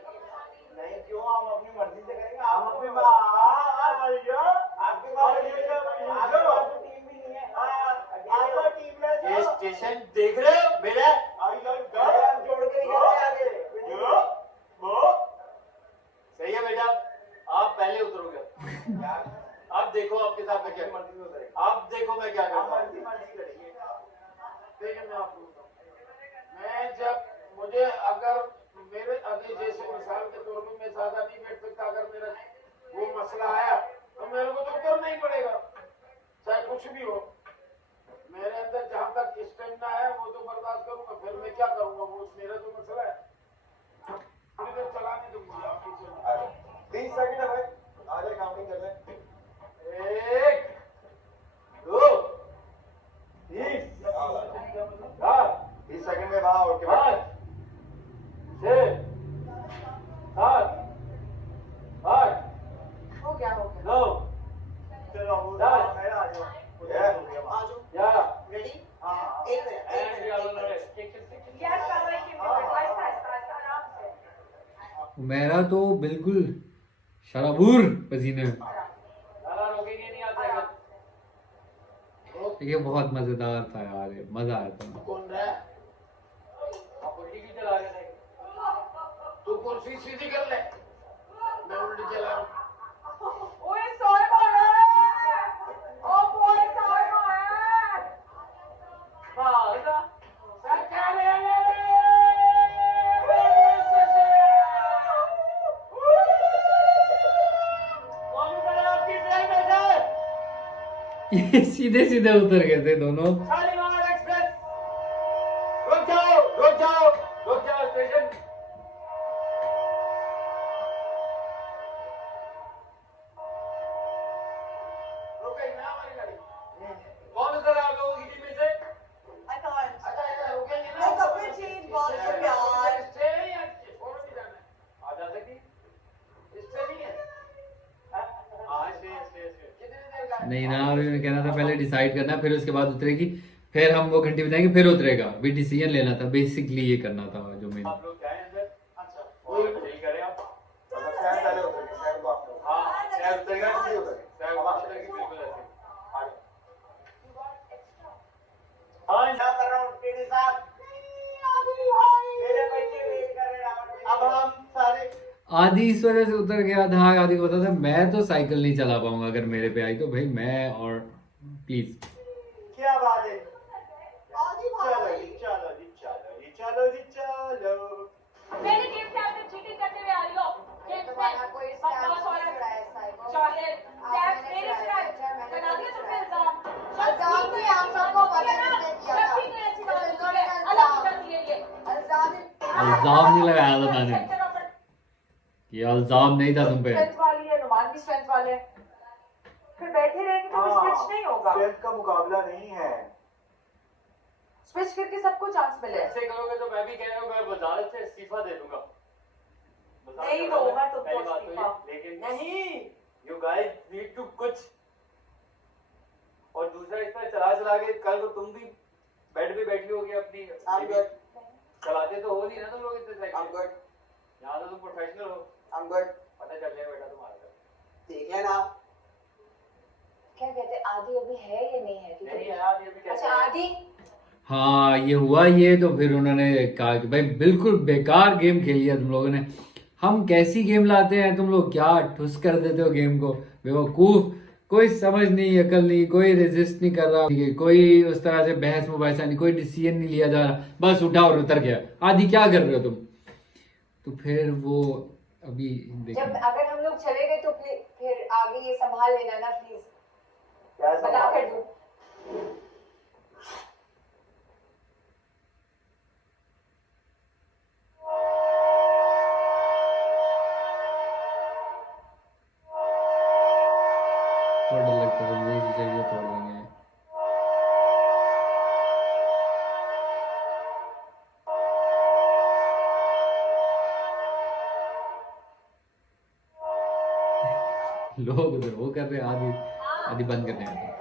नहीं क्यों, हम अपनी मर्जी से करेंगे। हम अपनी आपके पास टीम भी नहीं है। आपका टीम ये स्टेशन देख रहे हो मेरा? जोड़ के आगे सही है बेटा, आप पहले उतरोगे। अब देखो आपके साथ में क्या, मर्जी से उतरेंगे। अब देखो मैं क्या करता मर्जी हूँ। मर्जी करेंगे। देखिए मैं आपको बताऊं, मैं जब मुझे अगर मेरे अभी जैसे मिसाल के तौर पे मैं ज्यादा नहीं बैठ सकता, अगर मेरा वो मसला आया तो मेरे को तो उतरना ही पड़ेगा चाहे कुछ भी हो। मेरे अंदर जहां तक स्टेमिना है वो तो बर्दाश्त करूंगा, फिर मैं क्या करूंगा, वो मेरा तो मसला है। थोड़ी देर चलाने दो मुझे, आप पीछे 30 सेकंड है भाई, आगे काउंटिंग कर ले। 1 2 3 4 20 सेकंड में वहां और के 5 6 7 8 हो गया 9 चलो दस। मैं आ जाओ। आ जाओ 11 रेडी हाँ एक मिनट यस कर रही है आराम से। मेरा तो बिल्कुल शराबूर पसीने में। लाला रोकेंगे नहीं आप साइकिल। ये बहुत मजेदार था यार, ये मजा आया था। कौन रहा है? आप उल्टी क्यों चला रहे थे? तू कुर्सी सीधी कर ले, मैं उल्टी चला रहा हूँ। ओए सोए मारे ओ बोए सोए मारे भागा कौन उतरा आपकी ट्रेन में से? ये सीधे सीधे उतर गए थे दोनों। शालीमार एक्सप्रेस रुक जाओ रुक जाओ रुक जाओ स्टेशन। रुक गई ना हमारी गाड़ी। कौन उतरा आप लोगों की टीम में से? आई कांट अच्छा रुकेंगे ना। मैं कपड़े चेंज बहुत हो यार स्टे नहीं है, छोड़ भी जाना है। आ जा सकती? स्टे नहीं है। हाँ स्टे कितनी देर का है? नहीं ना, अभी मैं कहना था पहले डिसाइड करना, फिर उसके बाद उतरेगी, फिर हम वो घंटी बताएंगे, फिर उतरेगा। भी डिसीजन लेना था, बेसिकली ये करना था जो मैंने। आप लोग जाए अंदर। अच्छा और यही करें आप। मतलब शहर पहले उतरेगी, शहर को आप लोग। हाँ शहर उतरेगा नहीं उतरेगी। शहर बात करेगी बिल्कुल ऐसे। आ जाओ। हाँ क्या कर रहा हूँ टेडी साहब, मेरे बच्चे वेट कर रहे हैं। अब हम सारे आदि इस वजह से उतर गया था, आदि को पता था मैं तो साइकिल नहीं चला पाऊंगा अगर मेरे पे आई तो। भाई मैं और प्लीज क्या बात है, इल्जाम नहीं लगाया था मैंने, ये इल्जाम नहीं था तुम पे। स्ट्रेंथ वाली है, नुमान भी स्ट्रेंथ वाले है, फिर बैठे रहेंगे तो स्विच नहीं होगा। स्ट्रेंथ का मुकाबला नहीं है, स्विच करके सबको चांस मिले। ऐसे करोगे तो मैं भी कह रहा हूँ मैं वजारत से इस्तीफा दे दूंगा। नहीं दूंगा तुमको पहली बात तो इस्तीफा। ये, लेकिन नहीं, यू गाइस नीड टू कुछ। और दूसरा इसमें चला के कल को तुम भी बेड पे बैठी होगी अपनी, I'm good. चलाते तो हो नहीं ना तुम लोग इतने I'm साइकिल, good. यहाँ तो तुम प्रोफेशनल हो, I'm good. पता चल जाएगा बेटा तुम्हारा। देख लेना। क्या कहते आदि अभी है या नहीं है? क्योंकि- नहीं यार ये भी कैसे अच्छा आदि हाँ ये हुआ ये, तो फिर उन्होंने कहा कि भाई बिल्कुल बेकार गेम खेल लिया तुम लोगों ने, हम कैसी गेम लाते हैं, तुम लोग क्या ठुस कर देते हो गेम को, बेवकूफ, कोई समझ नहीं, अकल नहीं, कोई रेजिस्ट नहीं कर रहा, कोई उस तरह से बहस मुबासा नहीं, कोई डिसीजन नहीं लिया जा रहा, बस उठा और उतर गया। आदि क्या कर रहे हो तुम? तो फिर वो अभी जब अगर हम लोग चले गए तो फिर आगे ये संभाल लेना ना प्लीज, क्या बता कर सवाल? दो। और डर लगता है ये चीजें तोड़ देंगे। लोग उधर वो कर रहे हैं, आदि आदि बंद करने आते हैं।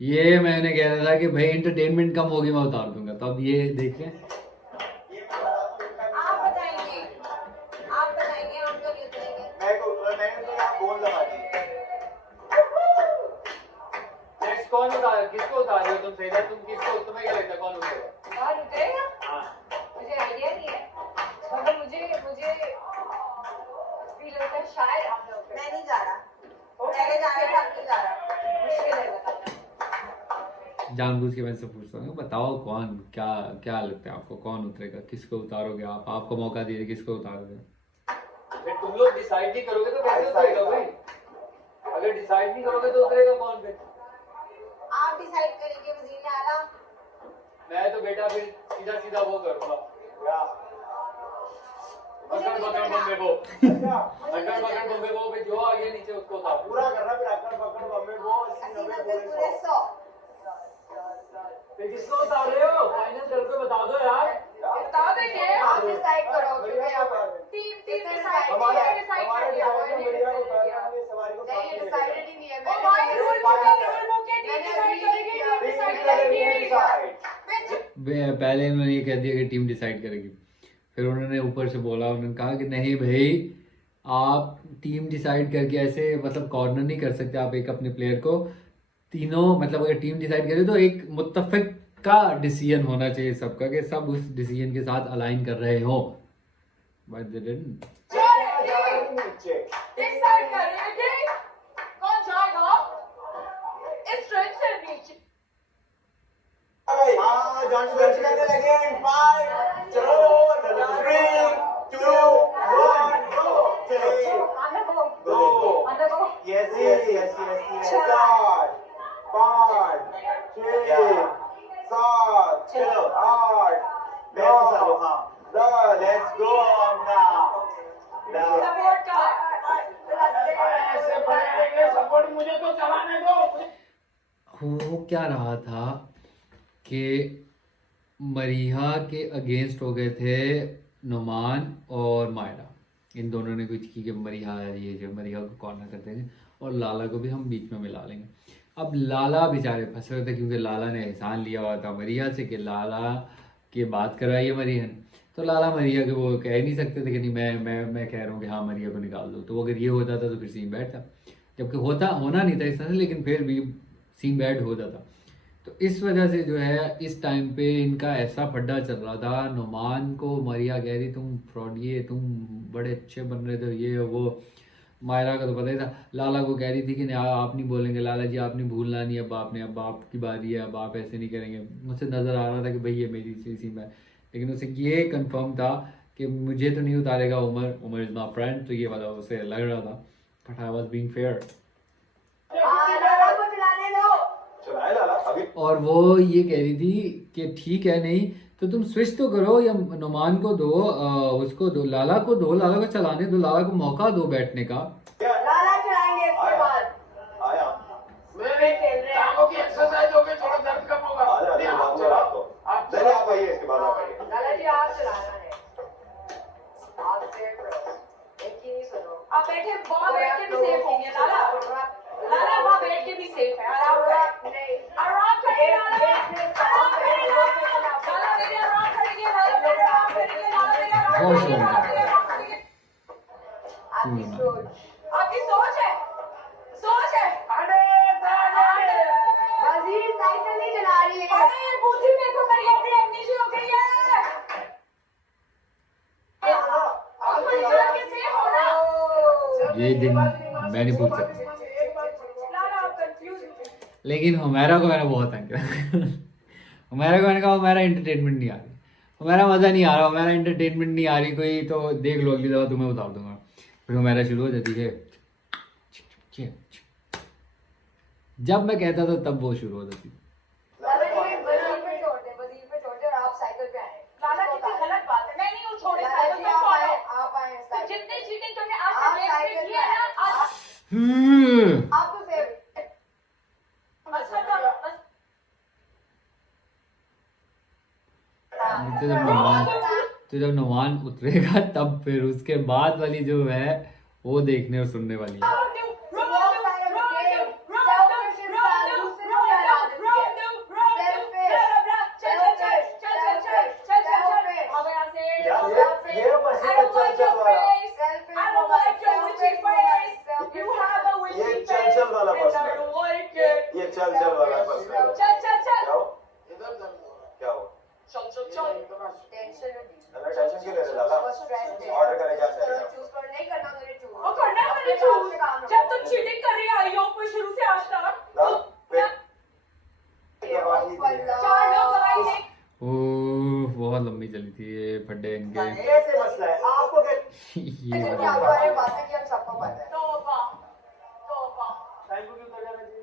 ये मैंने कह रहा था कि भाई एंटरटेनमेंट कम होगी मैं उतार दूंगा, तो अब ये देख लें। आप बताएंगे हम तो नहीं उतरेंगे। मैंने तो यहाँ गोल लगा दी। नेक्स्ट कौन उतार, किसको उतार रहे हो तुम? सही तुम किसको, तुम्हें क्या लगता है कौन उतारेगा? बाहर उतरेगा? हाँ मुझे आइडिया नहीं है, मगर मुझे फील होता है शायद आप लोग मैं नहीं जा रहा। पहले जाने का नहीं जा रहा, मुश्किल है बताना। जानबूझ के मैं से पूछता हूँ, बताओ कौन, क्या क्या लगता है आपको, कौन उतरेगा, किसको उतारोगे आप? आपको मौका दीजिए, किसको उतारोगे? फिर तुम लोग डिसाइड नहीं करोगे तो कैसे उतरेगा भाई? अगर डिसाइड नहीं करोगे तो उतरेगा कौन फिर? आप डिसाइड करेंगे वजीर आला। मैं तो बेटा फिर सीधा सीधा वो करूंगा, अकड़ बकड़ बम्बे वो, अकड़ बकड़ बम्बे वो पे जो आ गया नीचे उसको उतार। पूरा करना फिर अकड़ पकड़ बम्बे वो 80 90 पूरे 100। फिर किसको उतार रहे हो? फाइनल करके बता दो यार। बता देंगे। आप डिसाइड करो। टीम डिसाइड हमारा डिसाइड हमारा कर दिया। डिसाइड बढ़िया उतारना है सवारी को साथ नहीं में डिसाइडेड ही नहीं है। ओ भाई रोल बुके टीम डिसाइड करेगी, टीम डिसाइड करेगी। पहले इन्होंने ये कह दिया कि टीम डिसाइड करेगी, फिर उन्होंने ऊपर से बोला, उन्होंने कहा कि नहीं भाई आप टीम डिसाइड करके ऐसे मतलब कॉर्नर नहीं कर सकते आप एक अपने प्लेयर को, तीनों मतलब अगर टीम डिसाइड करे तो एक मुत्तफिक का डिसीजन होना चाहिए सबका, कि सब उस डिसीजन के साथ अलाइन कर रहे हो, बट दे डिडंट। डिसाइड करेंगे कौन जाएगा इस ट्रेन से नीचे। हाँ जॉन स्मिथ करने लगे 5 चलो 3 2 1 गो चलिए go yes yes yes yes 4 5 6 7 चलो 8 9 चलो हाँ 10 लेट्स गो नाउ सपोर्ट का ऐसे बढ़ेंगे सपोर्ट, मुझे तो चलाने दो। हो क्या रहा था कि मरीहा के अगेंस्ट हो गए थे नुमान और मायरा, इन दोनों ने कुछ की कि मरीहा ये जो मरीहा को कॉर्नर कर देंगे और लाला को भी हम बीच में मिला लेंगे। अब लाला बेचारे फंसे हुए थे क्योंकि लाला ने एहसान लिया हुआ था मरीहा से कि लाला की बात करवाइए मरीहा ने, तो लाला मरीहा के वो कह नहीं सकते थे कि नहीं मैं कह रहा हूँ कि हाँ मरीहा को निकाल दो, तो अगर ये हो जाता तो फिर सीन बैड था, जबकि होना नहीं था इस तरह से, लेकिन फिर भी सीन बैड हो जाता। तो इस वजह से जो है इस टाइम पे इनका ऐसा फड्डा चल रहा था, नुमान को मरिया कह रही तुम फ्रॉड, ये तुम बड़े अच्छे बन रहे थे, ये वो, मायरा का तो पता ही था, लाला को कह रही थी कि नहीं आप नहीं बोलेंगे लाला जी, आपने भूलना नहीं, अब आपकी बारी है, अब आप ऐसे नहीं करेंगे। मुझसे नज़र आ रहा था कि भाई ये मेरी सी में, लेकिन उसे ये कंफर्म था कि मुझे तो नहीं उतारेगा उमर इज माई फ्रेंड, तो ये वाला उसे लग रहा था, but I was being fair. चलाए लाला अभी और वो ये कह रही थी कि ठीक है नहीं तो तुम स्विच तो करो या नुमान को दो उसको दो लाला को चलाने दो, लाला को मौका दो बैठने का। लाला चलाएंगे इसके बाद। आया मेरे टांगों की एक्सरसाइज हो गई, थोड़ा दर्द कम होगा। आजा नहीं, आजा आप आप चलाओ। आप चलिए आप आइए, इसके बाद आप आइए। लाला जी आप चलाना है, आप सेफ रहो, एक ही नहीं सुनो। आप बैठे वहाँ बैठ के भी सेफ नहीं है लाला। लाला वहाँ बैठ के भी सेफ है, आराम करें, आराम करें लाला, आराम करें लाला, लाला मेरे आराम करेंगे, लाला मेरे आराम करेंगे, लाला मेरे आराम बहुत करेंगे, शुक्रिया। लाला मेरे आराम करेंगे। आपकी सोच, आपकी सोच है, सोच है। वजीर साइकिल नहीं चला रही है। अरे बूढ़ी मेरे को मेरी अपनी एमनीसी हो गई है। आप परिवार के सेफ हो ना। ये दिन मैं नहीं भूल सकता। लाला आप कंफ्यूज। लेकिन हुमैरा को मैंने बहुत तंग किया। हुमैरा को मैंने कहा हुमैरा एंटरटेनमेंट नहीं आ रही, हुमैरा मज़ा नहीं आ रहा, हुमैरा एंटरटेनमेंट नहीं आ रही कोई, तो देख लो अगली दफ़ा तुम्हें उतार दूंगा। फिर हुमैरा शुरू हो जाती है, जब मैं कहता था तब वो शुरू हो जाती। लाला जी वजीर पे छोड़ दे और आप साइकिल पे आए। लाला कितनी गलत बात है, मैं नहीं हूँ छोड़े लाला साइकिल जी पे आप कौन आए, है? आप आए तो साइकिल जितने चीटिंग तुमने आज आप तक लेग साइकिल से किया है ना, आज आपको सेफ। अच्छा तो तो जब नुमान उतरेगा तब फिर उसके बाद वाली जो है वो देखने और सुनने वाली है। ये चल वाला पर्सन है। क्या हो? इधर दर्द हो रहा है। क्या हो? टेंशन अरे टेंशन क्यों ले रहे लाला? ऑर्डर करे क्या चाहिए? चूज करो, नहीं करना मुझे चूज। वो करना है मैंने चूज। जब तुम चीटिंग कर रही आई हो कोई शुरू से आज तक, तो चार लोग गवाएंगे। ओह बहुत लंबी चली थी ये फड्डे इनके। कैसे मसला है? आपको ये क्या वाली हुआ है, बातें की हम सबको पता है। तौबा, तौबा। टाइम को क्यों कर जाना चाहिए?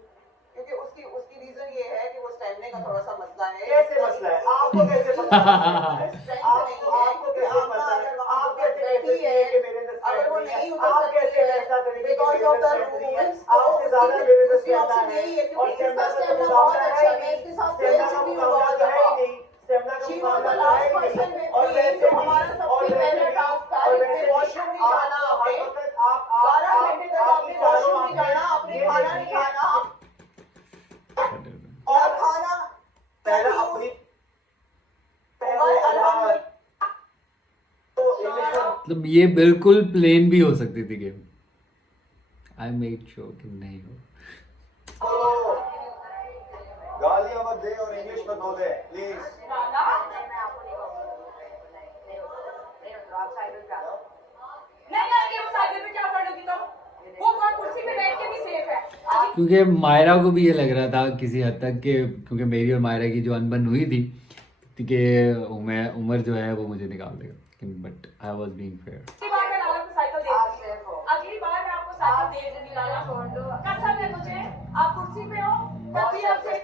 क्योंकि उसकी रीजन ये है कि वो स्टैमिना का थोड़ा सा मसला है। कैसे मसला है? आपको कैसे पता? आपको कैसे पता है? आप कैसे कहती है कि मेरे अंदर अगर वो strength नहीं है? उतर आप सकती कैसे है, ऐसा करेंगे कि because मेरे of the अंदर strength नहीं है? rules, आपसे ज्यादा मेरे अंदर उसकी stamina option है। यही है, और क्योंकि stamina इसका का stamina मुकाबला बहुत है अच्छा ही है, नहीं। इसके साथ Stamina खेल का चुकी हूँ मुकाबला बहुत तो है ही दफा। नहीं। Stamina का She was मुकाबला the तो last है ही person नहीं। with और me, वैसे जो भी- हमारा और सबसे वैसे पहला भी- टास्क था, और इसमें वैसे भी वॉशरूम नहीं जाना आप- आपने। हर वक्त 12 घंटे तक आपने वॉशरूम नहीं जाना, आपने ये खाना नहीं देखिए, खाना, और और खाना पहला अपनी मतलब ये बिल्कुल प्लेन भी हो सकती थी गेम। आई मेक श्योर कि नहीं हो। गालियां मत दे और इंग्लिश मत बोले प्लीज। लाला, मैं आपको नहीं कहूँगी। नहीं होता, आप साइकिल पे आओ। नहीं आएंगे वो साइकिल पे, क्या कर लोगी तुम? वो कौन कुर्सी पे बैठ के भी सेफ है। अभी क्योंकि मायरा को भी ये लग रहा था किसी हद तक कि क्योंकि मेरी और मायरा की जो अनबन हुई थी कि उमर जो है वो मुझे निकाल देगा, but I was being fair. अगली बार मैं लाला को साइकिल दे आप दूंगी। सेफ हो। अगली बार मैं आपको साइकिल दे दूंगी लाला। छोड़ दो। कसम है मुझे, आप कुर्सी पे हो तभी आपसे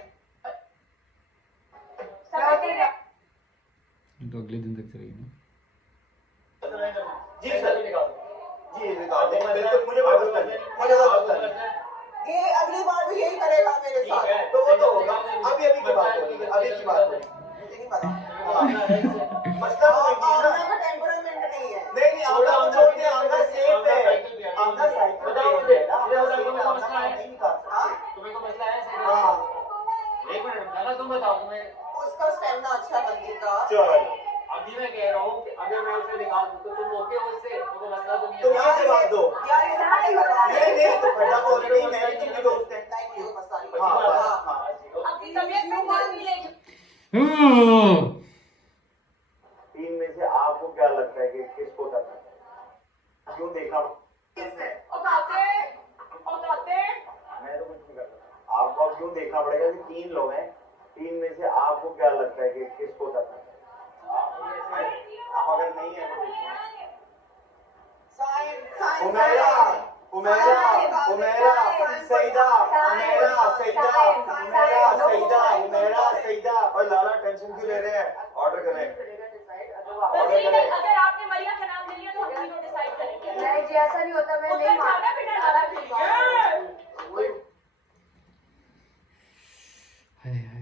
तो अगले दिन तक चलेगी ना। जी सर निकाल दो। जी निकाल दो। बिल्कुल मुझे कोई मसला नहीं, मुझे कोई मसला नहीं। ये अगली बार भी यही करेगा मेरे साथ। तो वो तो होगा। अभी की बात हो रही है, अभी की बात हो रही है। मुझे नहीं पता। मसला तो नहीं है आमना ना। का टेम्परामेंट नहीं है। नहीं आमना को छोड़ के आमना सेफ है। आमना साइकिल पे है ना। आमना नहीं निकाल सकता। तुम्हें को मसला है? हाँ एक मिनट लाला तुम बताओ तुम्हें। उसका स्टेमिना अच्छा बंदी का। चलो अभी मैं कह रहा हूँ कि अगर मैं उसे निकाल दूँ तो तुम ओके हो इससे? तो मसला तो नहीं तुम है। यहाँ जवाब दो। यार ये समझ नहीं लगा। नहीं तो खड़ा तो नहीं, मैं भी तुम्हारी दोस्त है। नहीं मुझे मसला नहीं। हाँ बस हाँ। अपनी तबीयत पे ध्यान नहीं लेगी। तीन में से आपको क्या लगता है कि किसको करना है? क्यों देखना? औकाते, औकाते। मैं तो कुछ नहीं कर सकता। आपको अब क्यों देखना पड़ेगा कि तीन लोग हैं, तीन में से आपको क्या लगता है कि किसको करना है? आप अगर नहीं है तो साइन साइन हुमैरा उमेरा, उमेरा, सईदा, उमेरा, सईदा, उमेरा, सईदा, उमेरा, सईदा। और लाला टेंशन क्यों ले रहे हैं? ऑर्डर करें। वजीर, अगर आपने मरिया का नाम ले लिया तो हम तीनों डिसाइड करेंगे। नहीं जी, ऐसा नहीं होता, मैं नहीं खाना पीना लाला के लिए।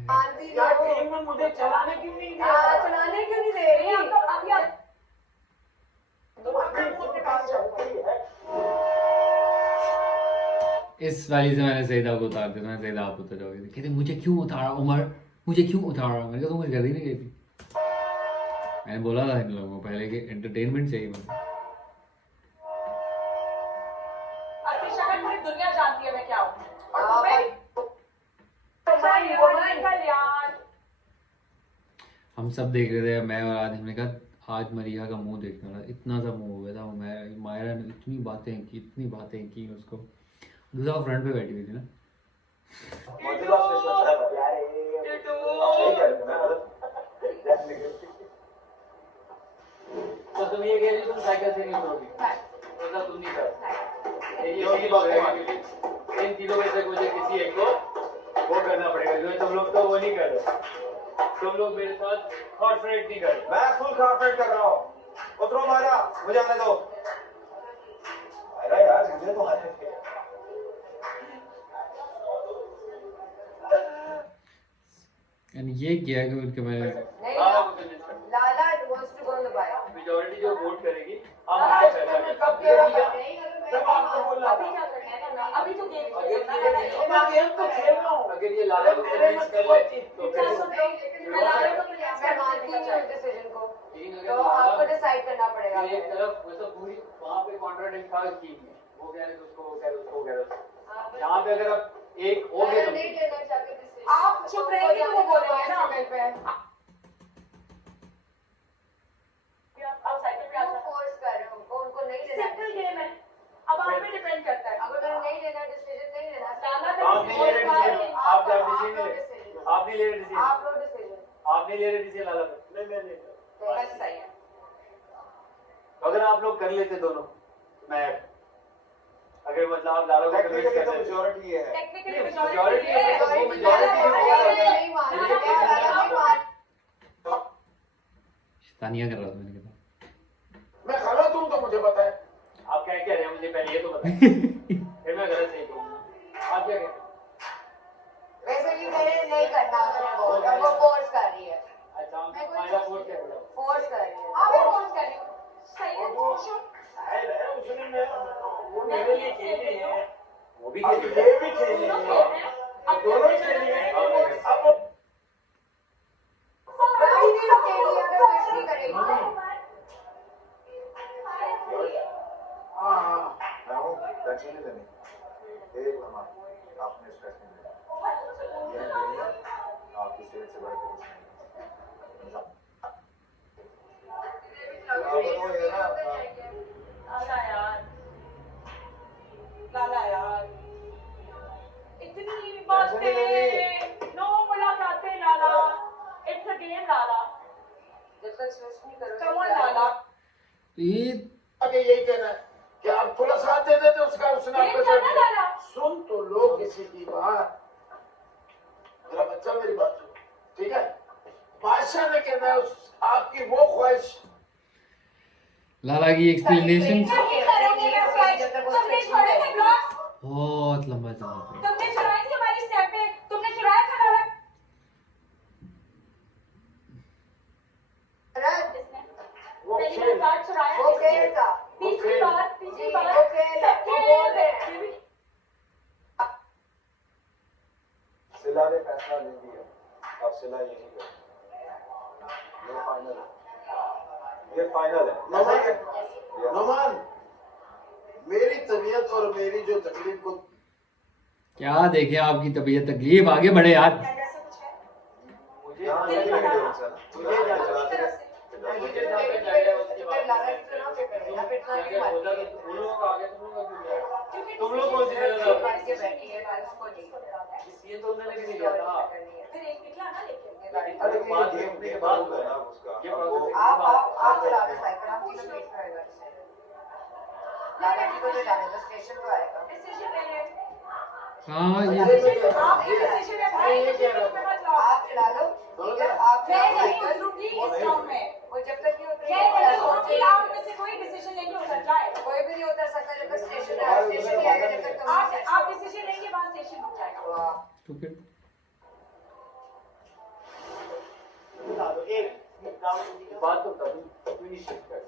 मानती यार हूँ। टीम में मुझे चलाने क्यों नहीं दे हाँ, चलाने क्यों नहीं दे रही? अभी आप इस वाली से मैंने सईदा को उतार दिया। मैं सईदा आप उतर जाओगे, कहते मुझे क्यों उतारा उमर, मुझे क्यों उतारा? मैंने कहा तुम मुझे घर ही नहीं गई थी। मैंने बोला था इन लोगों को पहले कि एंटरटेनमेंट चाहिए मुझे। असली शक्ल पूरी दुनिया जानती है मैं क्या हूँ। और हाँ, तुम्हें हम सब देख रहे थे, मैं और आज हमने कहा आज मरिया का मुंह देखना था। इतना सा मुंह हो गया था। मायरा ने इतनी बातें की उसको। दूसरा फ्रंट पे बैठी हुई थी ना। मौजूदा से सोचा है यार ये सही कह रहे हैं ना। तो तुम ये कह रही हो तुम साइकिल से नहीं उतरोगी? ऐसा तुम नहीं कर। ये बात है। इन तीनों में से मुझे किसी एक को वो करना पड़ेगा, जो तुम लोग तो वो नहीं कर रहे। तुम लोग मेरे साथ कॉर्पोरेट नहीं कर रहे। मैं फुल कॉर्पोरेट कर रहा हूँ। उतरो मायरा, मुझे आने दो। मायरा यार मुझे तो आने दे। यानी ये किया कि उनके मैंने नहीं, लाला wants to go on the bike. Majority जो वोट करेगी कब कह रहा था? जब आपने बोला अभी क्या करना है ना? अभी तो गेम मैं गेम तो खेल रहा हूँ। अगर ये लाला को कन्विंस कर ले तो फिर मैं मानती हूँ उस डिसीजन को, तो आपको डिसाइड करना पड़ेगा। एक तरफ मतलब पूरी वहाँ पे कॉन्ट्राडिक्ट था टीम में, वो कह रहे थे उसको, वो कह रहे उसको, वो कह रहे यहाँ पे अगर आप एक हो गए नहीं देना चाहते decision। आप चुप रहेंगे तो वो बोलेंगे ना। आप साइकिल पे आ क्यों जाओ। फोर्स कर रहे हो? उनको नहीं देना। सिंपल गेम है। अब आप पे डिपेंड करता है। अगर मैंने नहीं लेना डिसीजन, नहीं लेना। लाला आप नहीं ले रहे डिसीजन, आप आप डिसीजन लो ले decision। आप नहीं ले रहे डिसीजन, आप लो डिसीजन। आप नहीं ले रहे डिसीजन लाला पे। नहीं मैं नहीं कर। बस सही है। अगर आप लोग कर लेते दोनों मैच, अगर मतलब आप लाला को कन्विंस टेक्निकली कर तो लेते, मेजॉरिटी है। टेक्निकली मेजॉरिटी है मेजॉरिटी तो वो है। मेजॉरिटी नहीं मान तानिया कर रहा था। मैंने कहा मैं गलत हूँ तो मुझे बताएं। आप क्या कह रहे हैं मुझे पहले ये तो बताएं, फिर मैं गलत नहीं कहूँगा। आप क्या कह रहे हैं? बेसिकली मैंने नहीं करना उसने वो फोर्स कर रही है। अच्छा फाइनल फोर्स क्या करें? फोर्स कर रही है। आप फोर्स कर रही हो। सही है। वो मेरे लिए खेली है, वो भी अब खेल ये भी खेली है, अब दोनों खेली है। अब वही नहीं रुकेगी अगर कुछ नहीं करेगी। हाँ मैं हूँ, टेंशन नहीं लेनी। एक लम्हा, आपने स्ट्रेस नहीं लेना। ये दुनिया आपकी सेहत से बढ़कर कुछ नहीं है। लाला यार, लाला यार, इतनी बातें, नो मुलाकातें लाला, इट्स अ गेम लाला, जब तक स्विच नहीं करो। कम ऑन लाला। ये आगे यही कहना है कि आप थोड़ा साथ दे देते उसका, उसने ये आपको क्या छोड़ ना दिया। लाला? सुन तो लो किसी की बात, मेरा बच्चा मेरी बात सुन, ठीक है? बादशाह ने कहना है आपकी वो ख्वाहिश। लाला की एक्सप्लेनेशन नहीं करेंगे मैं फाइट। तुमने छोड़े थे ब्लॉग्स? बहुत लंबा चला था। तुमने चुराई थी हमारी स्नैपचैट? तुमने चुराया था लाला? किसने? वो पहली खेल बार कार्ड चुराया वो किसने? खेल था। तीसरी बार जी, वो खेल है, वो बोल रहे हैं। सिला ने फैसला ले लिया, अब सिला यही करें। ये फाइनल है, ये फाइनल है। नोमान, नोमान, मेरी तबीयत और मेरी जो तकलीफ को क्या देखे आपकी तबीयत तकलीफ, आगे बढ़े यार। ऐसा कुछ है? मुझे यहाँ दिल लगे बता। नहीं दो इंसान। मुझे क्या चलाते तरफ हैं। से। मुझे जहाँ पे चाहिए उसके बाद लाला की तरह से करेगा, फिर इतना नहीं क्या होता मानती तो उन लोगों का आगे तुम लोग का क्यों गया? क्योंकि तुम लोग कौन सी है। जगह जो करके बैठी है, पर उसको नहीं। ये तो उन्होंने भी नहीं किया था। फिर एक निकला ना लेके। अरे बात ये करने के गेम बाद है ना उसका। ये अब वो प्रोसेस आप चला दो साइकिल, आप तीनों वेट करेगा। लाला जी को तो जाने दो, स्टेशन तो आएगा। डिसीजन ले ले। हाँ ये आपकी डिसीजन है भाई, ये क्या डिसीजन पे मत लाओ। आप चला लो, ठीक है? आप मैं चलाओ नहीं साइकिल। उतरूंगी इस राउंड में। वो जब तक नहीं उतरेगी, मैं नहीं उतरूंगी राउंड में से, कोई डिसीजन लेके उतर जाए। कोई भी नहीं उतर सकता जब तक स्टेशन है। स्टेशन नहीं आएगा जब तक तुम आप डिसीजन लेंगे, वहाँ स्टेशन रुक जाएगा। वाह। तो फिर बात तो तभी फिनिश कर,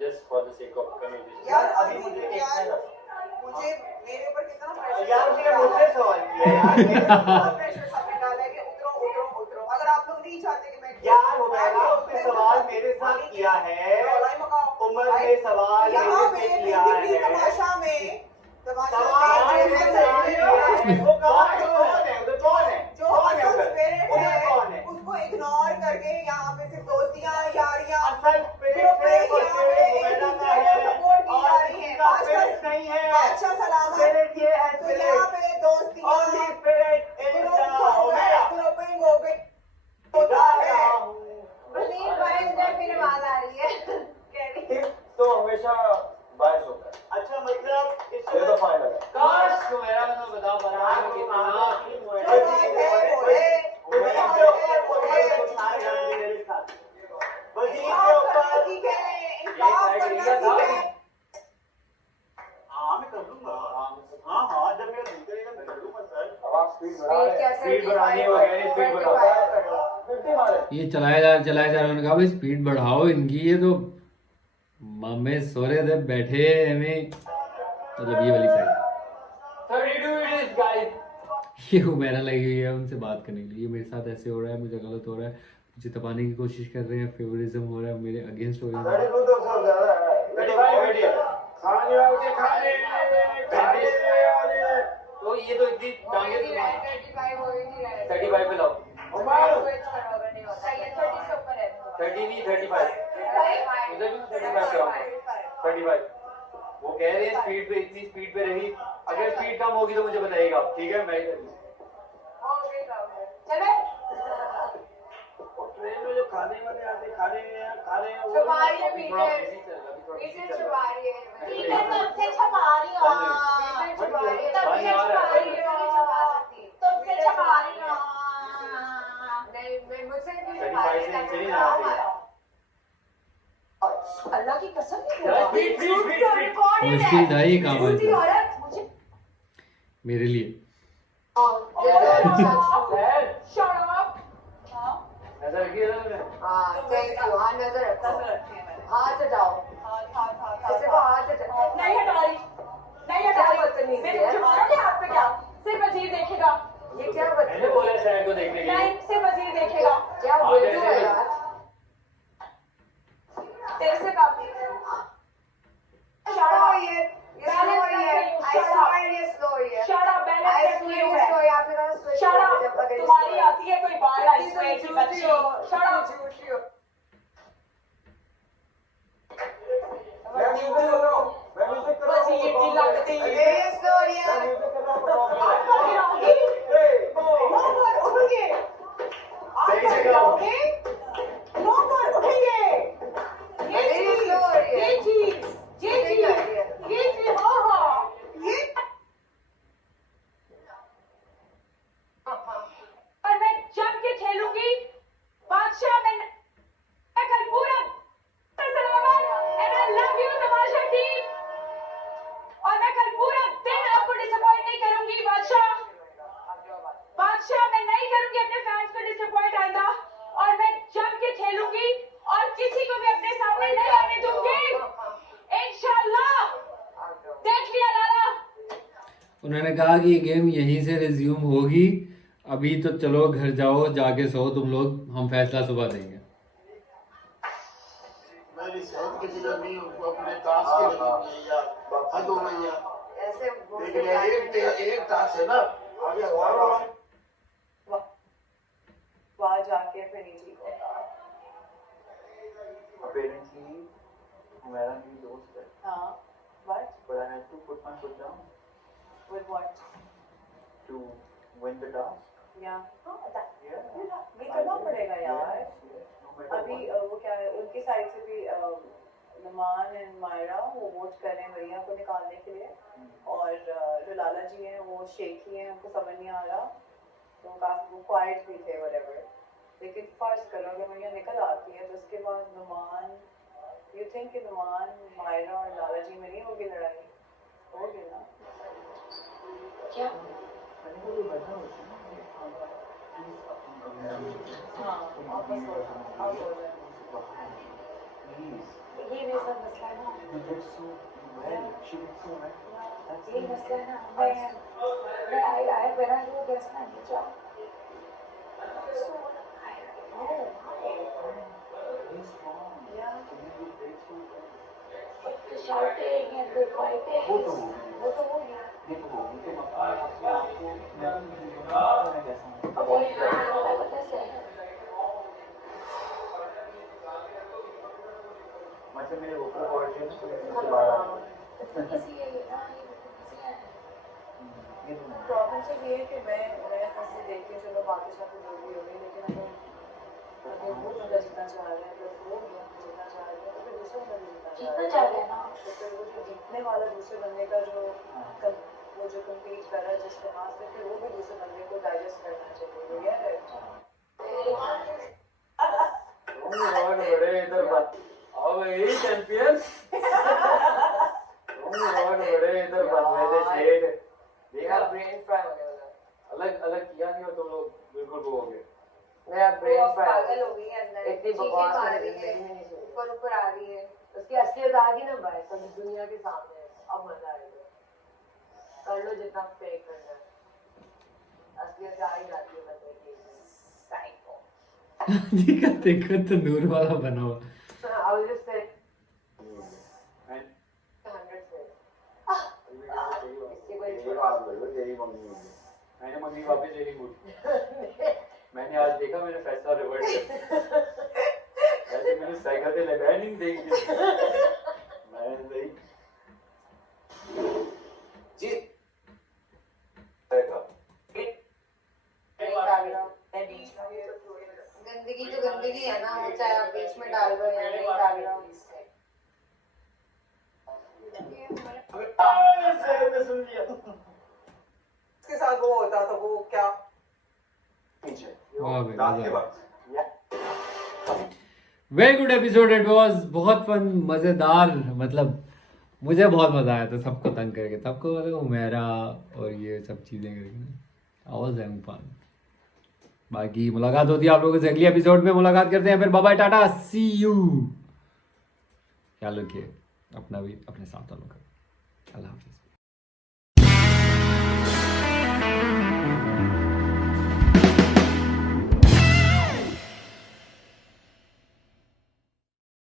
just for the sake of conversation. यार अभी मुझे एक मुझे मेरे ऊपर कितना प्रेशर यार उसने मुझसे सवाल किया यार प्रेशर सबने डाला है कि उतरो उतरो उतरो। अगर आप लोग नहीं चाहते कि मैं यार होता है ना, उसने सवाल मेरे साथ किया है, उमर ने सवाल यहाँ मेरे पे से किया बेसिकली है। तमाशा में सवाल मेरे से किया है। वो कौन है? उधर कौन है? जो कौन है असल उधर? स्पिरिट उधर कौन है है? उसको इग्नोर करके यहाँ पे सिर्फ दोस्तियाँ यारियाँ असल स्पिरिट ग्रुप है में वो यहाँ पे स्पिरिट एक मुबैना का दूसरे को है सपोर्ट की और जा रही है। किसी का स्पिरिट नहीं है। बादशाह सलामत। स्पिरिट ये है, तो यहाँ पे दोस्तियाँ ओनली स्पिरिट इज हुमैरा। ग्रुपिंग हो गई होता जा है। रहा हूँ। प्लीज भाई, मुझे फिर आवाज आ रही है। तो हमेशा बायस होता है। अच्छा मतलब इससे तो फाइनल है। काश तो मेरा मतलब बता पा रहा है कितना स्पीड बढ़ानी हो गई, स्पीड बढ़ाओ। ये चलाया जा रहा है। उन्होंने कहा भाई स्पीड बढ़ाओ इनकी। ये तो मामे सो रहे थे बैठे हमें, मतलब ये वाली साइड 32 minutes guys। ये हुमैरा लगी हुई है उनसे बात करने के लिए। ये मेरे साथ ऐसे हो रहा है, मुझे गलत हो रहा है, मुझे तपाने की कोशिश कर रहे हैं, फेवरिज्म हो रहा है, मेरे अगेंस्ट हो रहा है। तो ये तो इतनी टांगे 35 पे लाओ। 30 नहीं 35, उधर भी 35 कराओ। 35 वो कह रहे हैं स्पीड पे, इतनी स्पीड पे रही, अगर स्पीड कम होगी तो मुझे बताइएगा आप, ठीक है? मैं ट्रेन में जो खाने वाले आते खाने वो थोड़ा बिजी चल रहा है, थोड़ा बिजी चल रहा है। तुमसे छपा रही हूँ, तुमसे छपा रही हूँ। मुझसे 35 से नीचे नहीं जाना चाहिए। अल्लाह की कसम मुश्किल था ये काम आज मेरे लिए। नजर रखिए ना मैंने। हाँ थैंक यू। हाँ नजर रखो, हाथ हटाओ, किसी को हाथ हटाओ। नहीं हटा रही, नहीं हटा रही। मैं तुझे मारूंगी हाथ पे क्या? सिर्फ वजीर देखेगा। ये क्या मैंने बच्चे बोला सैर को देखने के लिए। नहीं, सिर्फ वजीर देखेगा। क्या बोल रहे हो यार? तेरे से काम तुम्हारी आती है कोई बात आई की बच्ची। वजीर की लगती सही से करो। और मैं जम के खेलूंगी बादशाह में। कल पूरा and I love you Tamasha team. और मैं कल पूरा दिन आपको डिसअपॉइंट नहीं करूंगी बादशाह। मैं नहीं करूंगी अपने फैंस को डिसअपॉइंट आइंदा। और मैं जम के खेलूंगी और किसी को भी अपने सामने नहीं आने दूंगी इंशाल्लाह। देख लिया लाला। उन्होंने कहा कि ये गेम यहीं से रिज्यूम होगी, अभी तो चलो घर जाओ, जाके सो तुम लोग, हम फैसला सुबह देंगे। मेरी सेहत की फिक्र नहीं, उनको अपने टास्क के लिए यार हद हो गई यार। ऐसे लेकिन एक टास्क है ना, आगे और वहाँ जाके फिर नहीं ठीक होगा। Apparently, मेरा भी दोस्त है। हाँ, what? But I had to put my foot down With what? to win the task. Yeah. हाँ, Yeah. ये करना पड़ेगा यार। Yes, no matter अभी what. वो क्या है, उनकी साइड से भी नुमान एंड मायरा वो वोट कर रहे हैं मरिया को निकालने के लिए, और जो लाला जी हैं वो शेखी हैं, उनको समझ नहीं आ रहा, तो काफी वो क्वाइट भी थे whatever। लेकिन फर्ज करो अगर मरिया निकल आती है तो उसके बाद नुमान, यू थिंक कि नुमान मायरा और लाला जी में नहीं होगी लड़ाई? होगी ना? क्या हाँ वापस हो जाए, अब हो जाए। ये भी सब मसला है ना, ये मसला है ना। मैं आई when I do this ना मुझे shouting and the fighting, वो तो हो गया। अब वही पता से मतलब मेरे ऊपर पहुंचे किसी ये ना ये प्रॉब्लम सिर्फ ये है कि मैं ऐसे देख के चलो बातें शादी जो भी हो गई, लेकिन अगर वो बंदा जीतना चाह रहा है तो वो जीतना चाह रहा है तो फिर दूसरा बंदा जीतना चाह रहा है ना, तो फिर वो जो जीतने वाला दूसरे बंदे का जो वो जो कम्पीट कर रहा है जिस लिहाज से, फिर वो भी दूसरे बंदे को डाइजेस्ट करना चाहिए। ये है बड़े इधर बात आओ यही चैंपियन बड़े इधर बात मेरे शेड देखा ब्रेन फ्राई हो गया, अलग अलग किया नहीं और तुम लोग बिल्कुल वो हो गए। मेरा ब्रेन फ्राई पागल हो गई है अंदर, इतनी चीखें बकवास मार मैंने रही है, जिंदगी में नहीं सुनी। ऊपर ऊपर आ रही है। उसकी असलियत आ गई ना भाई, कभी दुनिया के सामने अब मजा आएगा। कर लो जितना फेक करना है, असलियत आ ही जाती है बंदे की। साइको दिक्कत दिक्कत तो दूर वाला बना हुआ। I will just say 100 से मैंने मम्मी वापस यही बोली मैंने आज देखा मैंने फैसला रिवर्ट किया ऐसे मैंने साइकिल पे लगाया नहीं देख मैंने सही जी गंदगी तो गंदगी है ना, वो चाहे आप बीच में डाल दो या नहीं डाल दो। सुन लिया उसके साथ वो होता था, वो क्या very good episode it was, बहुत फन, मजेदार। मतलब मुझे बहुत मजा आया था सबको तंग करके, सबको मतलब उमेरा और ये सब चीजें करके आवाज है फन। बाकी मुलाकात होती है आप लोगों से अगली एपिसोड में, मुलाकात करते हैं फिर। Bye bye, tata, see you. ख्याल रखिए अपना भी, अपने साथ वालों का। अल्लाह हाफिज।